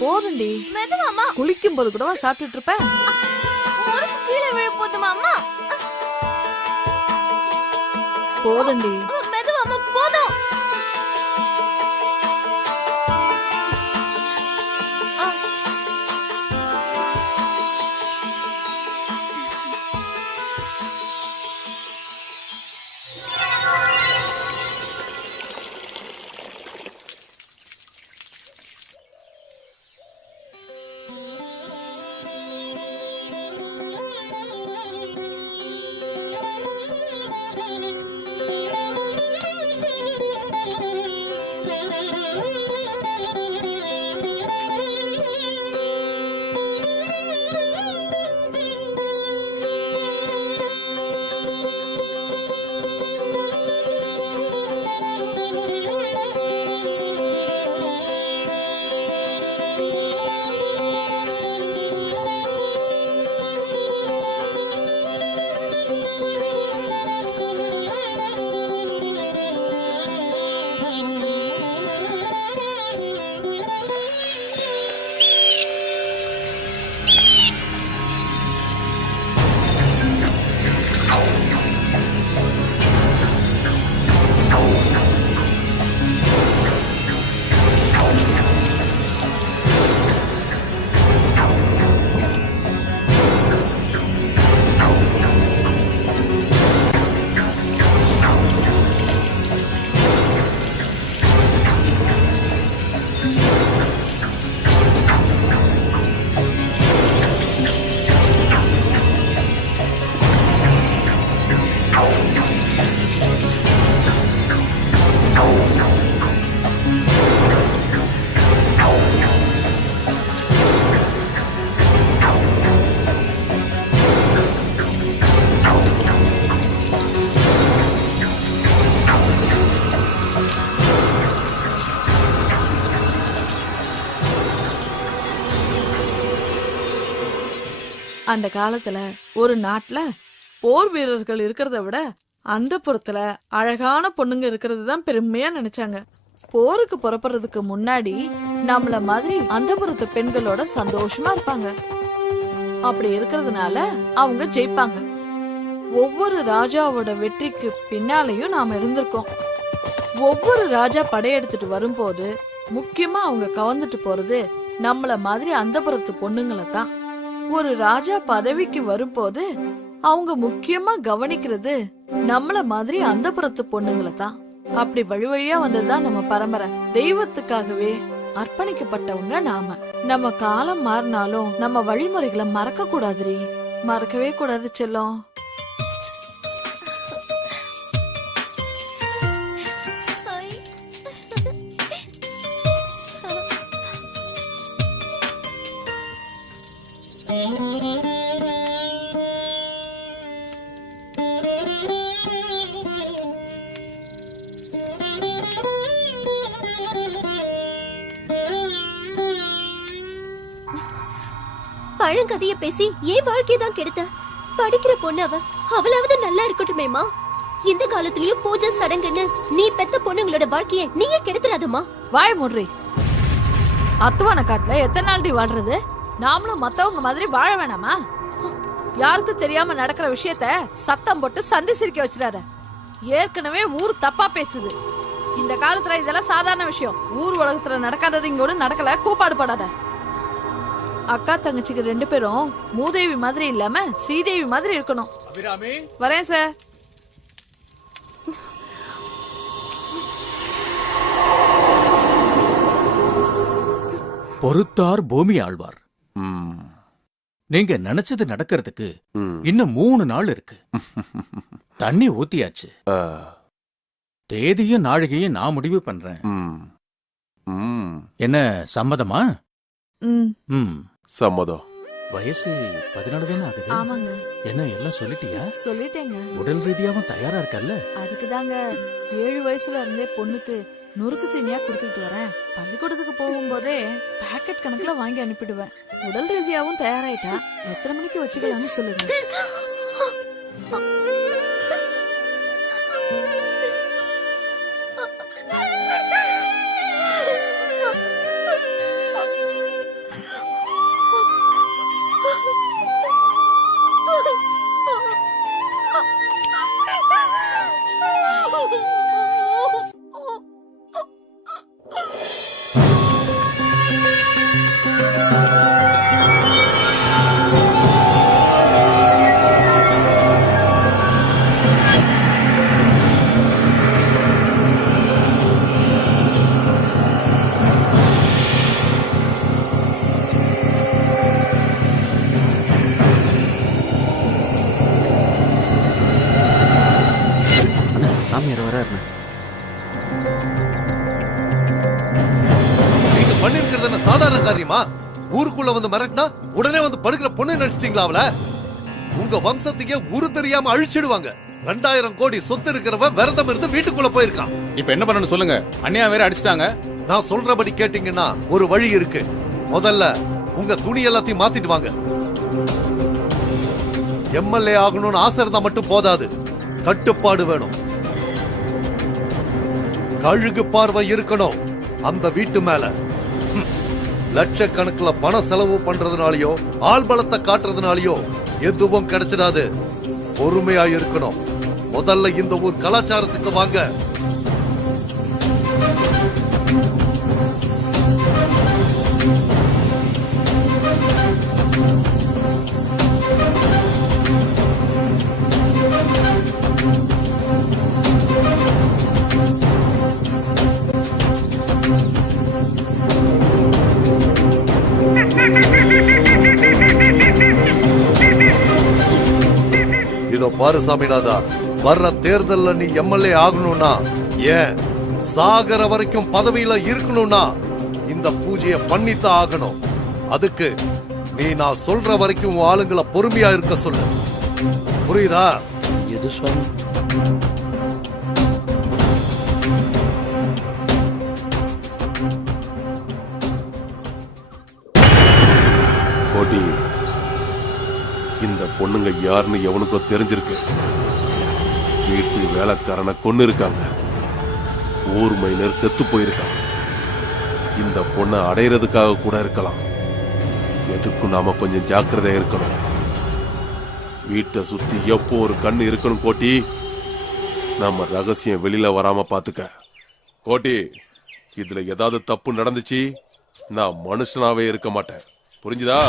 போதண்டி, மெதுவாமா, குளிக்கும் போது கூடவா சாப்பிட்டுட்டு இருப்ப? முறுக்கு கீழே விழ போதுமாமா. போதண்டி மெதுவாமா, போதும். அந்த காலத்துல ஒரு நாட்டுல போர் வீரர்கள் இருக்கிறத விட அந்த புறத்துல அழகான பொண்ணுங்க இருக்கிறது தான் பெருமையா நினைச்சாங்க. போருக்கு புறப்படுறதுக்கு முன்னாடி நம்மள மாதிரி அந்த புறத்து பெண்களோட சந்தோஷமா இருப்பாங்க. அப்படி இருக்கிறதுனால அவங்க ஜெயிப்பாங்க. ஒவ்வொரு ராஜாவோட வெற்றிக்கு பின்னாலேயும் நாம இருந்திருக்கோம். ஒவ்வொரு ராஜா படையெடுத்துட்டு வரும்போது முக்கியமா அவங்க கவர்ந்துட்டு போறது நம்மள மாதிரி அந்தப்புறத்து பொண்ணுங்களை தான். ஒரு ராஜா பதவிக்கு வரும்போது அவங்க முக்கியமா கவனிக்கிறது நம்மள மாதிரி அந்தப்புறத்து பொண்ணுங்களை தான். அப்படி வழி வழியா வந்ததுதான் நம்ம பரம்பரை. தெய்வத்துக்காகவே அர்ப்பணிக்கப்பட்டவங்க நாம. நம்ம காலம் மாறினாலும் நம்ம வழிமுறைகளை மறக்க கூடாதுரி, மறக்கவே கூடாது செல்லம். பழங்கதைய பேசி ஏன் வாழ்க்கையதான் கெடுத்த? படிக்கிற பொண்ணு அவளாவது நல்லா இருக்கட்டுமேமா. இந்த காலத்திலயும் பூஜை சடங்குன்னு நீ பெத்த பொண்ணுங்களோட வாழ்க்கைய நீயே கெடுத்துறாதம்மா. வாய் மூடுறி. அத்துவான காட்டுல எத்தனை நாள் வாழ்றது? நாமளும் மத்தவங்க மாதிரி வாழ வேணாமா? யாருக்கும் தெரியாம நடக்கிற விஷயத்த சத்தம் போட்டு சந்தி சிரிக்க வச்சிடாத. ஏற்கனவே ஊர் தப்பா பேசுது. இந்த காலத்துல இதெல்லாம் சாதாரண விஷயம். ஊர் உலகத்துல நடக்காதது இங்கோடு நடக்கல, கூப்பாடு படாத. அக்கா தங்கச்சிக்கு 2 பேரும் மூதேவி மாதிரி இல்லாம ஸ்ரீதேவி மாதிரி இருக்கணும். வரேன் சார். பொறுத்தார் பூமி ஆழ்வார். நீங்க நினைச்சது நடக்கிறதுக்கு இன்னும் 3 நாள் இருக்கு. தண்ணி ஊத்தியாச்சு. தேதியும் நாழிகையும் நான் முடிவு பண்றேன். என்ன சம்மதமா? சம்மதம். வயசு 14 தானே ஆகுது. ஆமாங்க. என்ன எல்லாம் சொல்லிட்டியா? சொல்லிட்டேங்க. உடல் ரீதியாவும் தயாரா இருக்கல்ல? அதுக்குதாங்க 7 வயசுல இருந்தே பொண்ணுக்கு நொறுக்கு தீனியா கொடுத்துட்டு வரேன். பள்ளிக்கூடத்துக்கு போகும்போதே பாக்கெட் கணக்குல வாங்கி அனுப்பிடுவேன். உடல் ரீதியாவும் தயாராயிட்டா எத்தனை மணிக்கு வச்சுக்கலாம்னு சொல்லுங்க. சாமியார் வராரு. நீங்க பண்ணிருக்கிறது என்ன சாதாரண காரியமா? ஊருக்குள்ள வந்து மிரட்டினா உடனே வந்து படுக்கிற பொண்ணு நினைச்சிட்டீங்களா அவள? உங்க வம்சத்துக்கே ஊரு தெரியாம அழிச்சிடுவாங்க. 2000 கோடி சொத்து இருக்கிறவன் விரதம் இருந்து வீட்டுக்குள்ள போயிருக்கான். இப்ப என்ன பண்ணணும் சொல்லுங்க? அண்ணியா வேற அடிச்சிட்டாங்க. நான் சொல்றபடி கேட்டீங்கன்னா ஒரு வழி இருக்கு. முதல்ல உங்க துணி எல்லாத்தையும் மாத்திட்டு வாங்க. எம்எல்ஏ ஆகணும்னு ஆசை இருந்தா மட்டும் போதாது, கட்டுப்பாடு வேணும். கழுகு பார்வை இருக்கணும் அந்த வீட்டு மேல. லட்சக்கணக்கில் பண செலவு பண்றதுனாலயோ ஆள் பலத்தை காட்டுறதுனாலயோ எதுவும் கிடைச்சிடாது. பொறுமையா இருக்கணும். முதல்ல இந்த ஊர் கலாச்சாரத்துக்கு வாங்க. இதோ பாரு சாமிநாதா, வர்ற தேர்தல்ல நீ எம்எல்ஏ ஆகணும்னா, ஏன் சாகர வரைக்கும் பதவியில இருக்கணும்னா இந்த பூஜையை பண்ணித்தான் ஆகணும். அதுக்கு நீ நான் சொல்ற வரைக்கும் உன் ஆளுங்களை பொறுமையா இருக்க சொல்லு. புரியுதா? எது சுவாமி? போட்டி, இந்த பொண்ணுங்க யாருன்னு எவனுக்கோ தெரிஞ்சிருக்கு. வீட்டு வேலைக்காரனை கொன்னு இருக்காங்க. ஊர் மைனர் செத்து போயிருக்கான். இந்த பொண்ணை அடையிறதுக்காக கூட இருக்கலாம். எதுக்கும் நாம கொஞ்சம் ஜாக்கிரதையா இருக்கணும். வீட்டை சுத்தி எப்போ ஒரு கண்ணு இருக்கணும் கோட்டி. நம்ம ரகசியம் வெளியில வராம பாத்துக்க கோட்டி. இதுல ஏதாவது தப்பு நடந்துச்சு நான் மனுஷனாவே இருக்க மாட்டேன். புரிஞ்சுதா?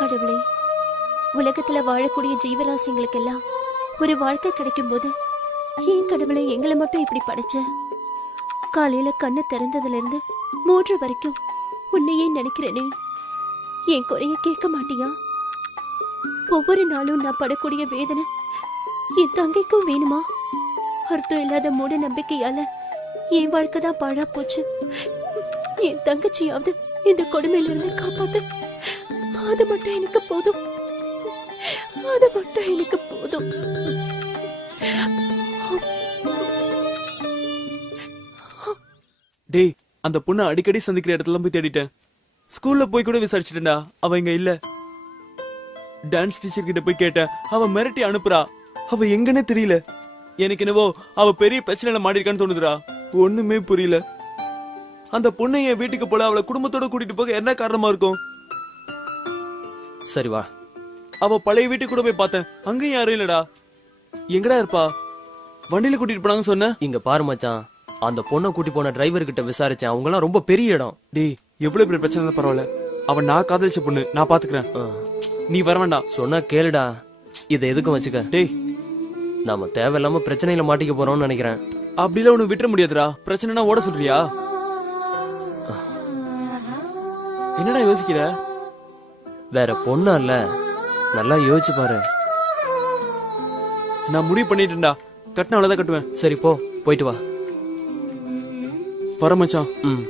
கடவுளே, உலகத்துல வாழக்கூடிய ஜீவராசிங்களுக்கெல்லாம் ஒரு வாழ்க்கை கிடைக்கும் போது ஏன் கடவுளை எங்களை மட்டும் இப்படி படைச்ச? காலையில கண்ணை திறந்ததுல இருந்து மூன்று வரைக்கும் உன்னையே நினைக்கிறேனே, என் குறைய கேட்க மாட்டியா? ஒவ்வொரு நாளும் நான் படக்கூடிய வேதனை என் தங்கைக்கும் வேணுமா? அர்த்தம் இல்லாத மூட நம்பிக்கையால என் வாழ்க்கை தான் பாழா போச்சு. என் தங்கச்சியாவது இந்த கொடுமையிலிருந்து காப்பாத்து. அது மட்டும் எனக்கு போதும். அது மட்டும் எனக்கு போதும். டேய், அந்த பொண்ணை அடிக்கடி சந்திக்கிற இடத்துல போய் தேடிட்டேன். ஸ்கூல்ல போய் கூட விசாரிச்சிட்டேன்டா, அவ இங்க இல்ல. டான்ஸ் டீச்சர் கிட்ட போய் கேட்டேன், அவ மிரட்டி அனுப்புறா. அவ எங்கன்னே தெரியல. எனக்கு என்னவோ அவ பெரிய பிரச்சனையில மாட்டிருக்கான்னு தோணுதுடா. ஒண்ணுமே புரியல. அந்த பொண்ணை என் வீட்டுக்கு போல அவளை குடும்பத்தோட கூட்டிட்டு போக என்ன காரணமா இருக்கும்? சரி வா. அவ பழைய வீட்டுக்கு கூட போய் பார்த்தேன், அங்கேயும் யாரும் இல்லடா. எங்கடா இருப்பா? வண்டியில கூட்டிட்டு போனாங்க சொன்ன. இங்க பாரு மச்சான், அந்த பொண்ணை கூட்டி போன டிரைவர் கிட்ட விசாரிச்சேன். அவங்க எல்லாம் ரொம்ப பெரிய இடம். டேய், எவ்வளவு பெரிய பிரச்சனை பரவாயில்ல. அவன் நான் காதலிச்ச பொண்ணு, நான் பாத்துக்கிறேன். நீ வர வேண்டாம். சொன்னா கேளுடா. இதை எதுக்கும் வச்சுக்க. டேய், நாம தேவையில்லாம பிரச்சனையில மாட்டிக்க போறோம்னு நினைக்கிறேன். அப்படிலாம் ஒண்ணு விட்டுற முடியாதுடா. பிரச்சனைனா ஓட சொல்றியா? என்னடா யோசிக்கிற? வேற பொண்ணா இல்ல, நல்லா யோசிச்சு பாரு. நான் முடிவு பண்ணிட்டேன்டா. கட்டின அவ்வளவுதான் கட்டுவேன். சரி போ, போயிட்டு வா. வர மச்சான். ம்.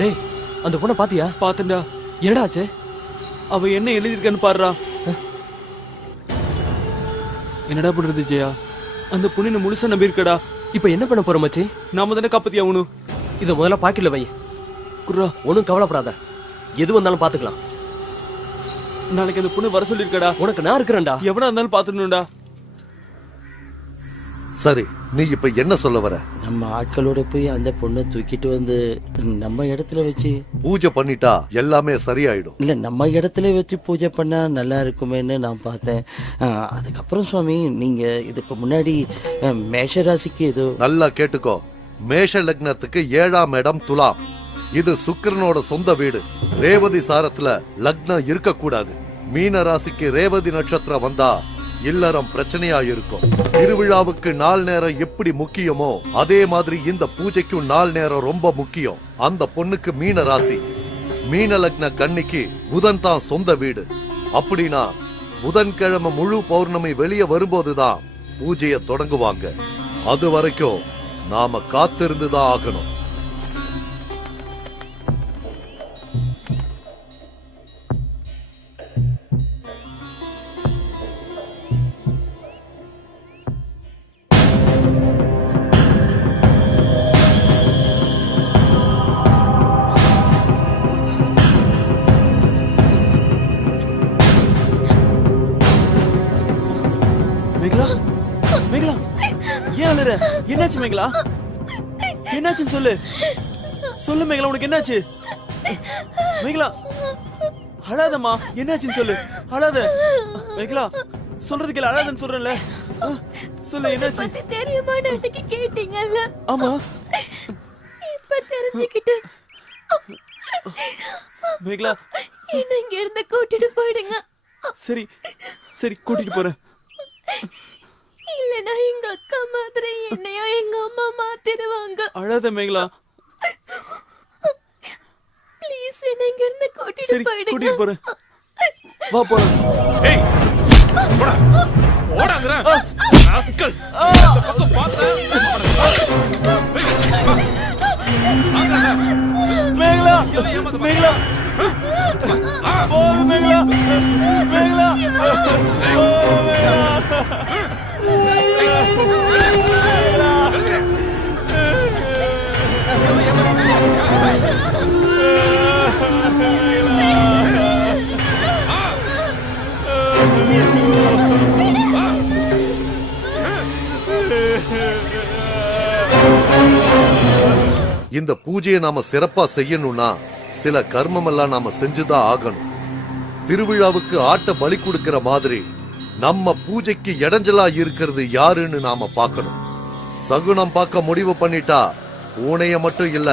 டேய், அந்த பொண்ணை பாத்தியா? பாத்தண்டா. என்னடா ஆச்சு? அவ என்ன எழுதியிருக்கான்னு பாருடா. என்னடா பண்றது ஜெயா? அந்த பொண்ணு முழுசா நம்பியிருக்கடா. இப்ப என்ன பண்ண போற மச்சி? நாம தானே காப்பாத்தி ஆகணும். இதை முதல்ல பாக்கெட்ல வை. குர்ரா, ஒன்றும் கவலைப்படாத, எது வந்தாலும் பாத்துக்கலாம். நாளைக்கு அந்த பொண்ணு வர சொல்லிருக்கடா. உனக்கு நான் இருக்கிறேன்டா. எவனா இருந்தாலும் பாத்துடணும்டா. சரி, நீ இப்ப என்ன சொல்ல வர? நம்ம ஆட்களோட போய் அந்த பொண்ணை தூக்கிட்டு வந்து நம்ம இடத்துல வச்சு பூஜை பண்ணிட்டா எல்லாமே சரியாயிடும். இல்ல, நம்ம இடத்துல வச்சு பூஜை பண்ணா நல்லா இருக்குமேன்னு நான் பார்த்தேன். அதுக்கப்புறம் சுவாமி, நீங்க இதுக்கு முன்னாடி மேஷ ராசிக்கு ஏதோ... நல்லா கேட்டுக்கோ. மேஷ லக்னத்துக்கு 7ஆம் இடம் துலாம். இது சுக்கிரனோட சொந்த வீடு. ரேவதி சாரத்துல லக்னம் இருக்க கூடாது. மீன ராசிக்கு ரேவதி நட்சத்திரம் வந்தா இல்லறம் பிரச்சனையா இருக்கும். திருவிழாவுக்கு நாள் நேரம் எப்படி முக்கியமோ அதே மாதிரி இந்த பூஜைக்கும் நாள் நேரம் ரொம்ப முக்கியம். அந்த பொண்ணுக்கு மீன ராசி, மீன லக்ன கன்னிக்கு புதன் தான் சொந்த வீடு. அப்படின்னா புதன்கிழமை முழு பௌர்ணமி வெளியே வரும்போதுதான் பூஜையை தொடங்குவாங்க. அது வரைக்கும் நாம காத்திருந்துதான் ஆகணும். என்னாச்சு மேகலா? என்னாச்சுன்னு சொல்லு. சொல்லு மேகலா, உனக்கு என்னாச்சு? மேகலா, அழாதம்மா. என்னாச்சுன்னு சொல்லு. அழாத மேகலா. சொல்றது கேளு, அழாதன்னு சொல்றேன்ல. சொல்லு, என்னாச்சு? தெரியுமா, அன்னைக்கு கேட்டீங்கல்ல? ஆமா, இப்ப தெரிஞ்சுக்கிட்டேன். மேகலா, என்ன இங்க இருந்து கூட்டிட்டு போயிடுங்க. சரி சரி, கூட்டிட்டு போறேன். இல்லனா எங்க அக்கா மாதிரி என்னையும் எங்க அம்மா மாத்திடுவாங்க. அழாத மேகலா. ப்ளீஸ், என்ன இங்க இருந்து கூட்டிட்டு போயிடுங்க. கூட்டிட்டு போறேன். வா போலாம். ஏய், போடா போடாங்கற ராஸ்கல். இந்த பக்கம் பாத்த மேகலா, மேகலா. போடு மேகலா. மேகலா, இந்த பூஜையை நாம சிறப்பா செய்யணும்னா சில கர்மம் எல்லாம் நாம செஞ்சுதான் ஆகணும். திருவிழாவுக்கு ஆட்ட பலி கொடுக்கிற மாதிரி நம்ம பூஜைக்கு இடைஞ்சலா இருக்கிறது யாருன்னு நாம பார்க்கணும். சகுனம் பார்க்க முடிவு பண்ணிட்டா பூனைய மட்டும் இல்ல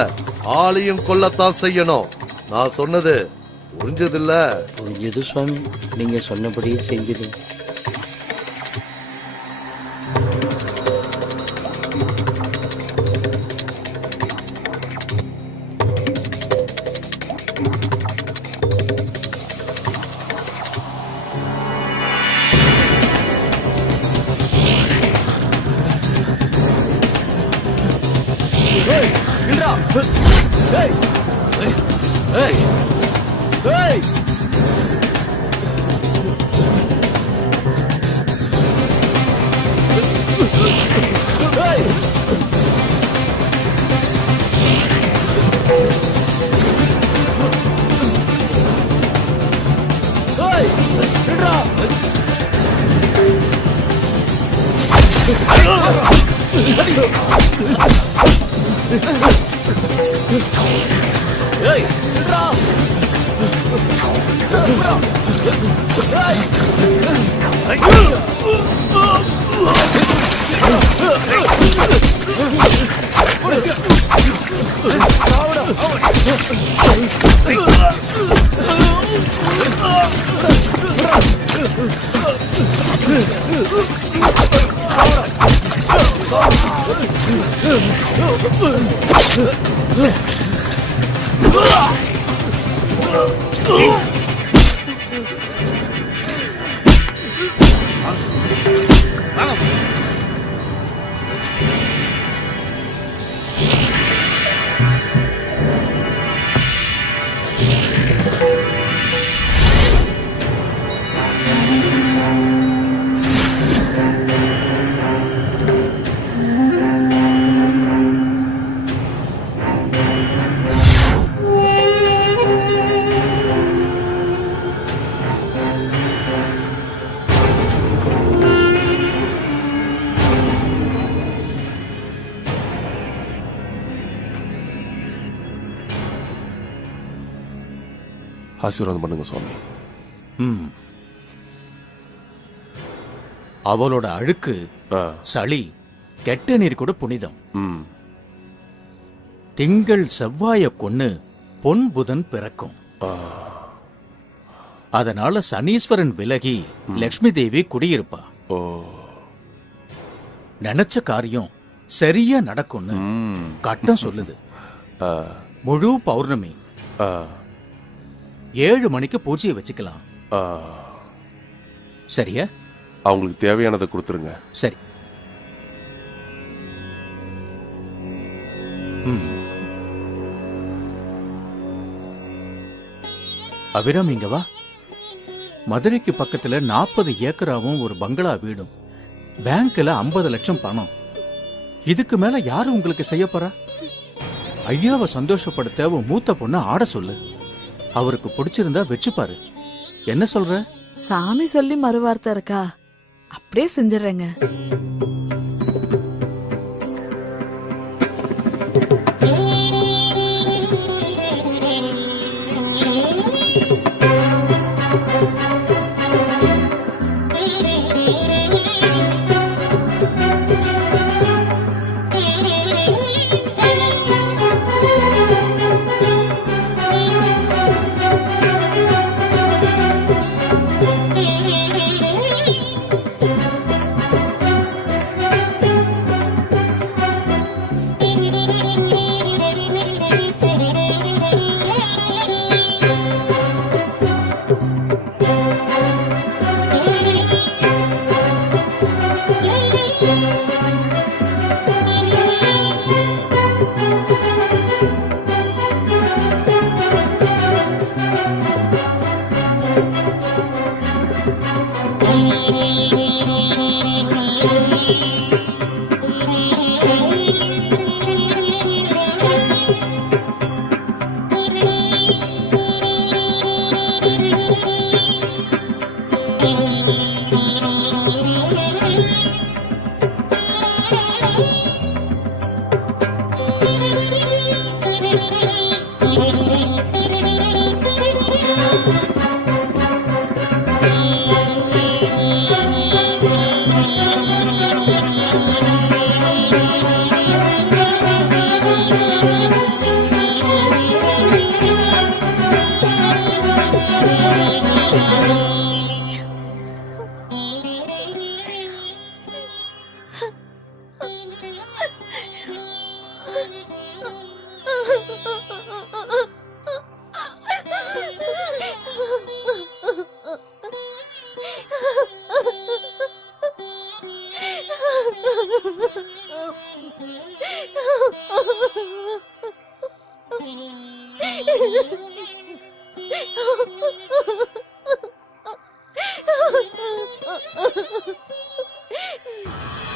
ஆளையும் கொல்லத்தான் செய்யணும். நான் சொன்னது புரிஞ்சதில்ல? புரிஞ்சது சுவாமி, நீங்க சொன்னபடியே செஞ்சது. ஆசீர்வாதம் பண்ணுங்க சுவாமி. அவளோட அழுக்கு, சளி, கெட்ட நீர் கூட புனிதம். திங்கள் செவ்வாய கொன்னு பொன் புதன் பிறக்கும். அதனால சனீஸ்வரன் விலகி லக்ஷ்மி தேவி குடியிருப்பா. நினைச்ச காரியம் சரியா நடக்கும்னு கட்டம் சொல்லுது. முழு பௌர்ணமி 7 மணிக்கு பூஜையை வச்சுக்கலாம். சரியா? அவங்களுக்கு தேவையானதை கொடுத்துருங்க. சரி. அபிராம், இங்க வா. மதுரைக்கு பக்கத்துல 40 ஏக்கராவும் ஒரு பங்களா வீடும், பேங்க்ல 50 லட்சம் பணம். இதுக்கு மேல யாரு உங்களுக்கு செய்ய போறா? ஐயாவை சந்தோஷப்படுத்த உன் மூத்த பொண்ணு ஆட சொல்லு. அவருக்கு பிடிச்சிருந்தா வச்சுப்பாரு. என்ன சொல்ற? சாமி சொல்லி மறுவார்த்தை இருக்கா? அப்படியே செஞ்சிடறேங்க. Thank you.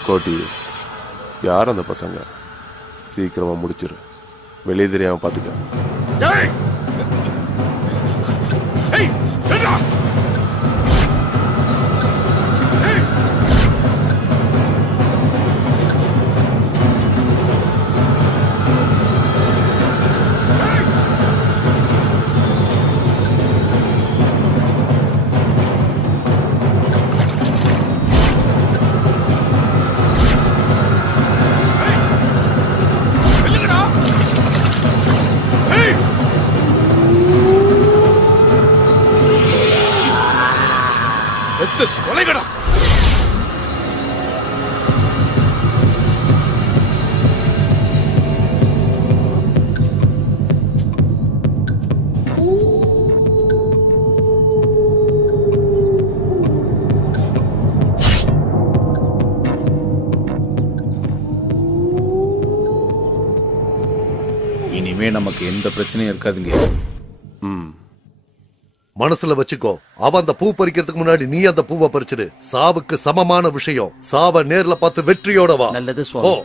கோட்டி, யார் அந்த பசங்க? சீக்கிரமா முடிச்சிரு, வெளியே தெரியாம பாத்துக்க. இனிமே நமக்கு எந்த பிரச்சனையும் இருக்காதுங்க. மனசுல வச்சுக்கோ, அவன் அந்த பூ பறிக்கிறதுக்கு முன்னாடி நீ அந்த பூவை பறிச்சிடு. சாவுக்கு சமமான விஷயம். சாவ நேர்ல பார்த்து வெற்றியோட வா. நல்லது சுவாமி.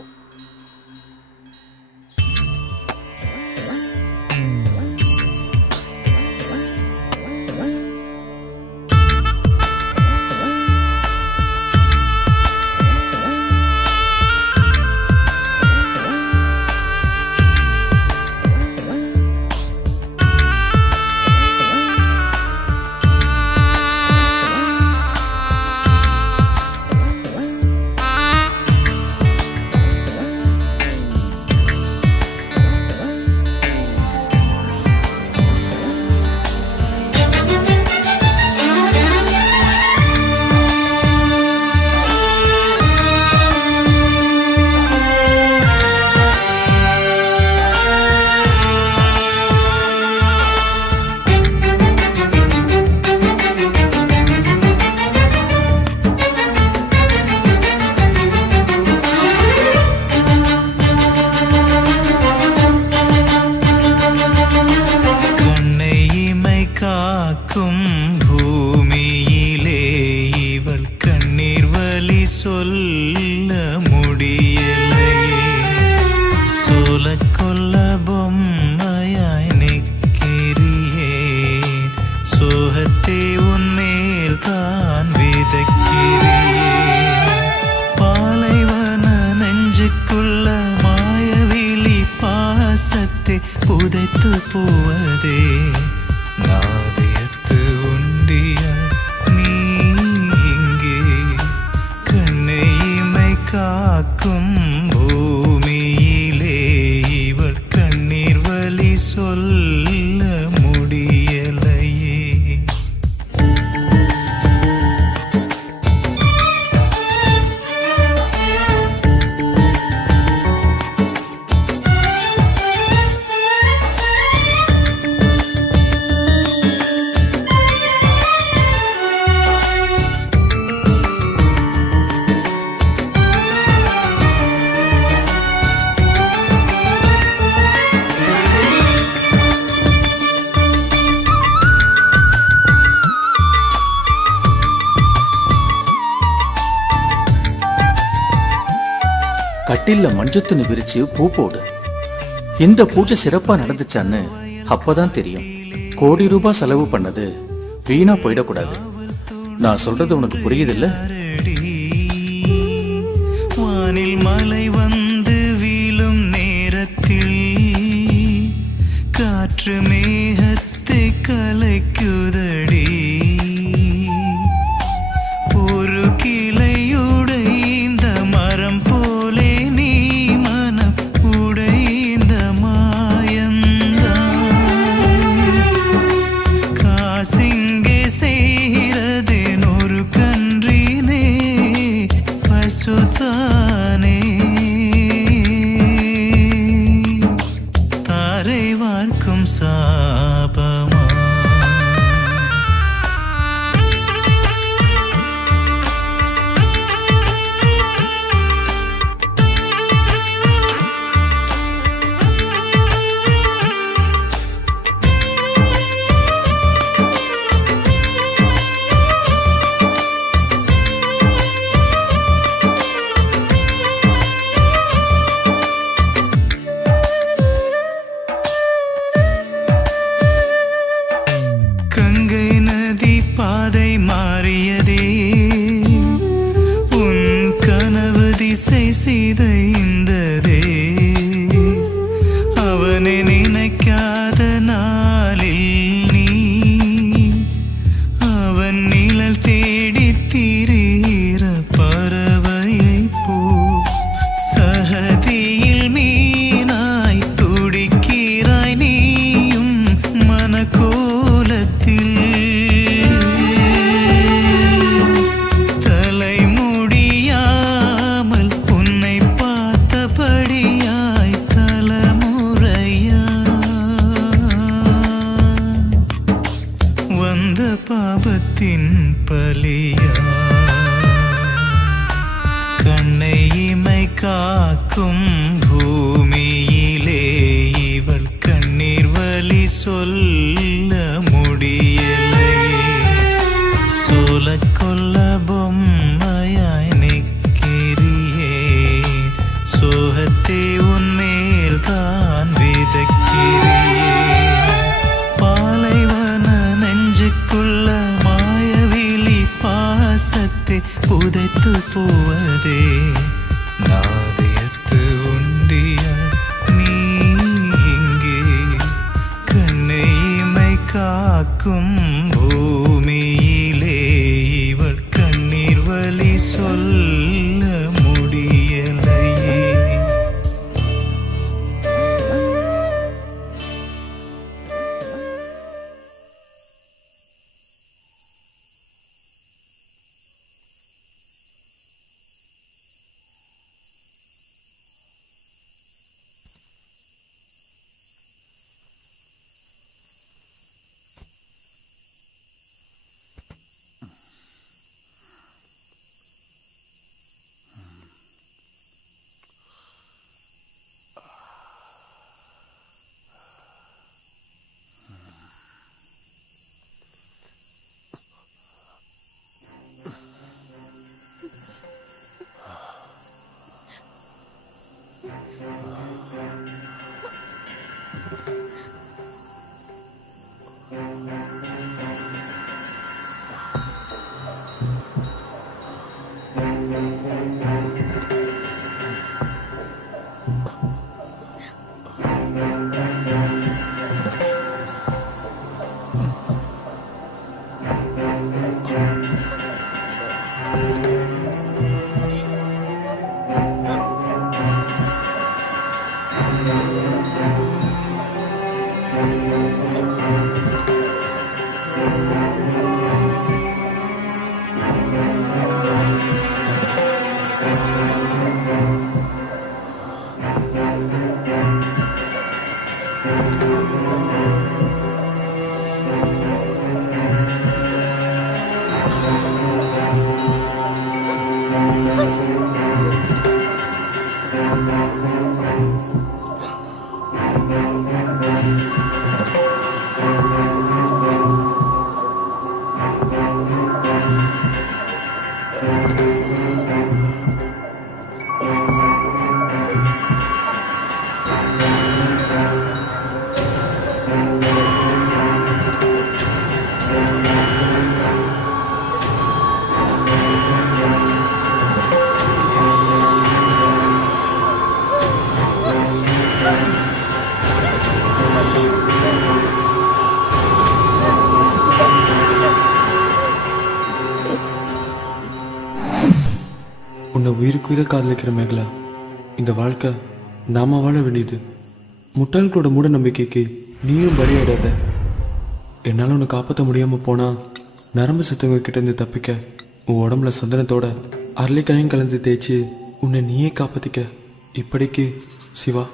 புதைத்து போவதே நாதயத்து உண்டிய நீ இங்கே கண்ணை இமை காக்கும் பூமியிலே இவள் கண்ணீர் வலி சொல்ல முடியலையே. கட்டில்ல மஞ்சத்துன்னு விரிச்சு பூ போடு. இந்த பூஜை சிறப்பா நடந்துச்சான்னு அப்பதான் தெரியும். கோடி ரூபாய் செலவு பண்ணது வீணா போயிடக்கூடாது. நான் சொல்றது உனக்கு புரியுதில்ல? வானில் மழை வந்து வீழும் நேரத்தில் காற்று மேகத்தை கலைக்குதடி. ஒரு கிளையுடைந்த மரம் போலே நீ மனம் உடைந்த மாயந்தான். காசிங்கே செய்கிறதேன் ஒரு கன்றினே பசுதானே. உன்னை நினைக்காத நாளில் நீ அவன் நிழல் தேடி திரிகிற பறவையை போ சகதியில் மீனாய் துடிக்கிறாய் நீயும் மனக்கோலத்தில் தலைமுடியாமல் உன்னை பார்த்தபடியாய் தலைமுறையா வந்த பாபத்தின் பலியா கண்ணை இமை காக்கும் பூமியிலே இவள் கண்ணீர் வலி சொல்ல முடியலையே சோல கொல்ல பொம்மையாய் நிற்கிறியே சோகத்தை உன்மேல் தான் விதக்கிறியே பாலைவன நெஞ்சுக்குள்ள மாயவிழி பாசத்தை புதைத்து போவதே நாதயத்து உண்டிய நீ இங்கே கண்ணை இமை காக்கும் பூமியிலே இவள் கண்ணீர் வலி சொல்ல முடியலையே உன்னை உயிருக்கு உயிரை காதலிக்கிற மேகலா, இந்த வாழ்க்கை நாம வாழ வேண்டியது. முட்டாள்களோட மூட நம்பிக்கைக்கு நீயும் பலியாடாத. என்னால் உன்னை காப்பாற்ற முடியாமல் போனா நரம்பு சத்தவங்க கிட்ட இருந்து தப்பிக்க உன் உடம்புல சந்தனத்தோட அரளிக்காயும் கலந்து தேய்ச்சி உன்னை நீயே காப்பாற்றிக்க. இப்படிக்கு சிவா.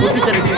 முட்டி தரச்சு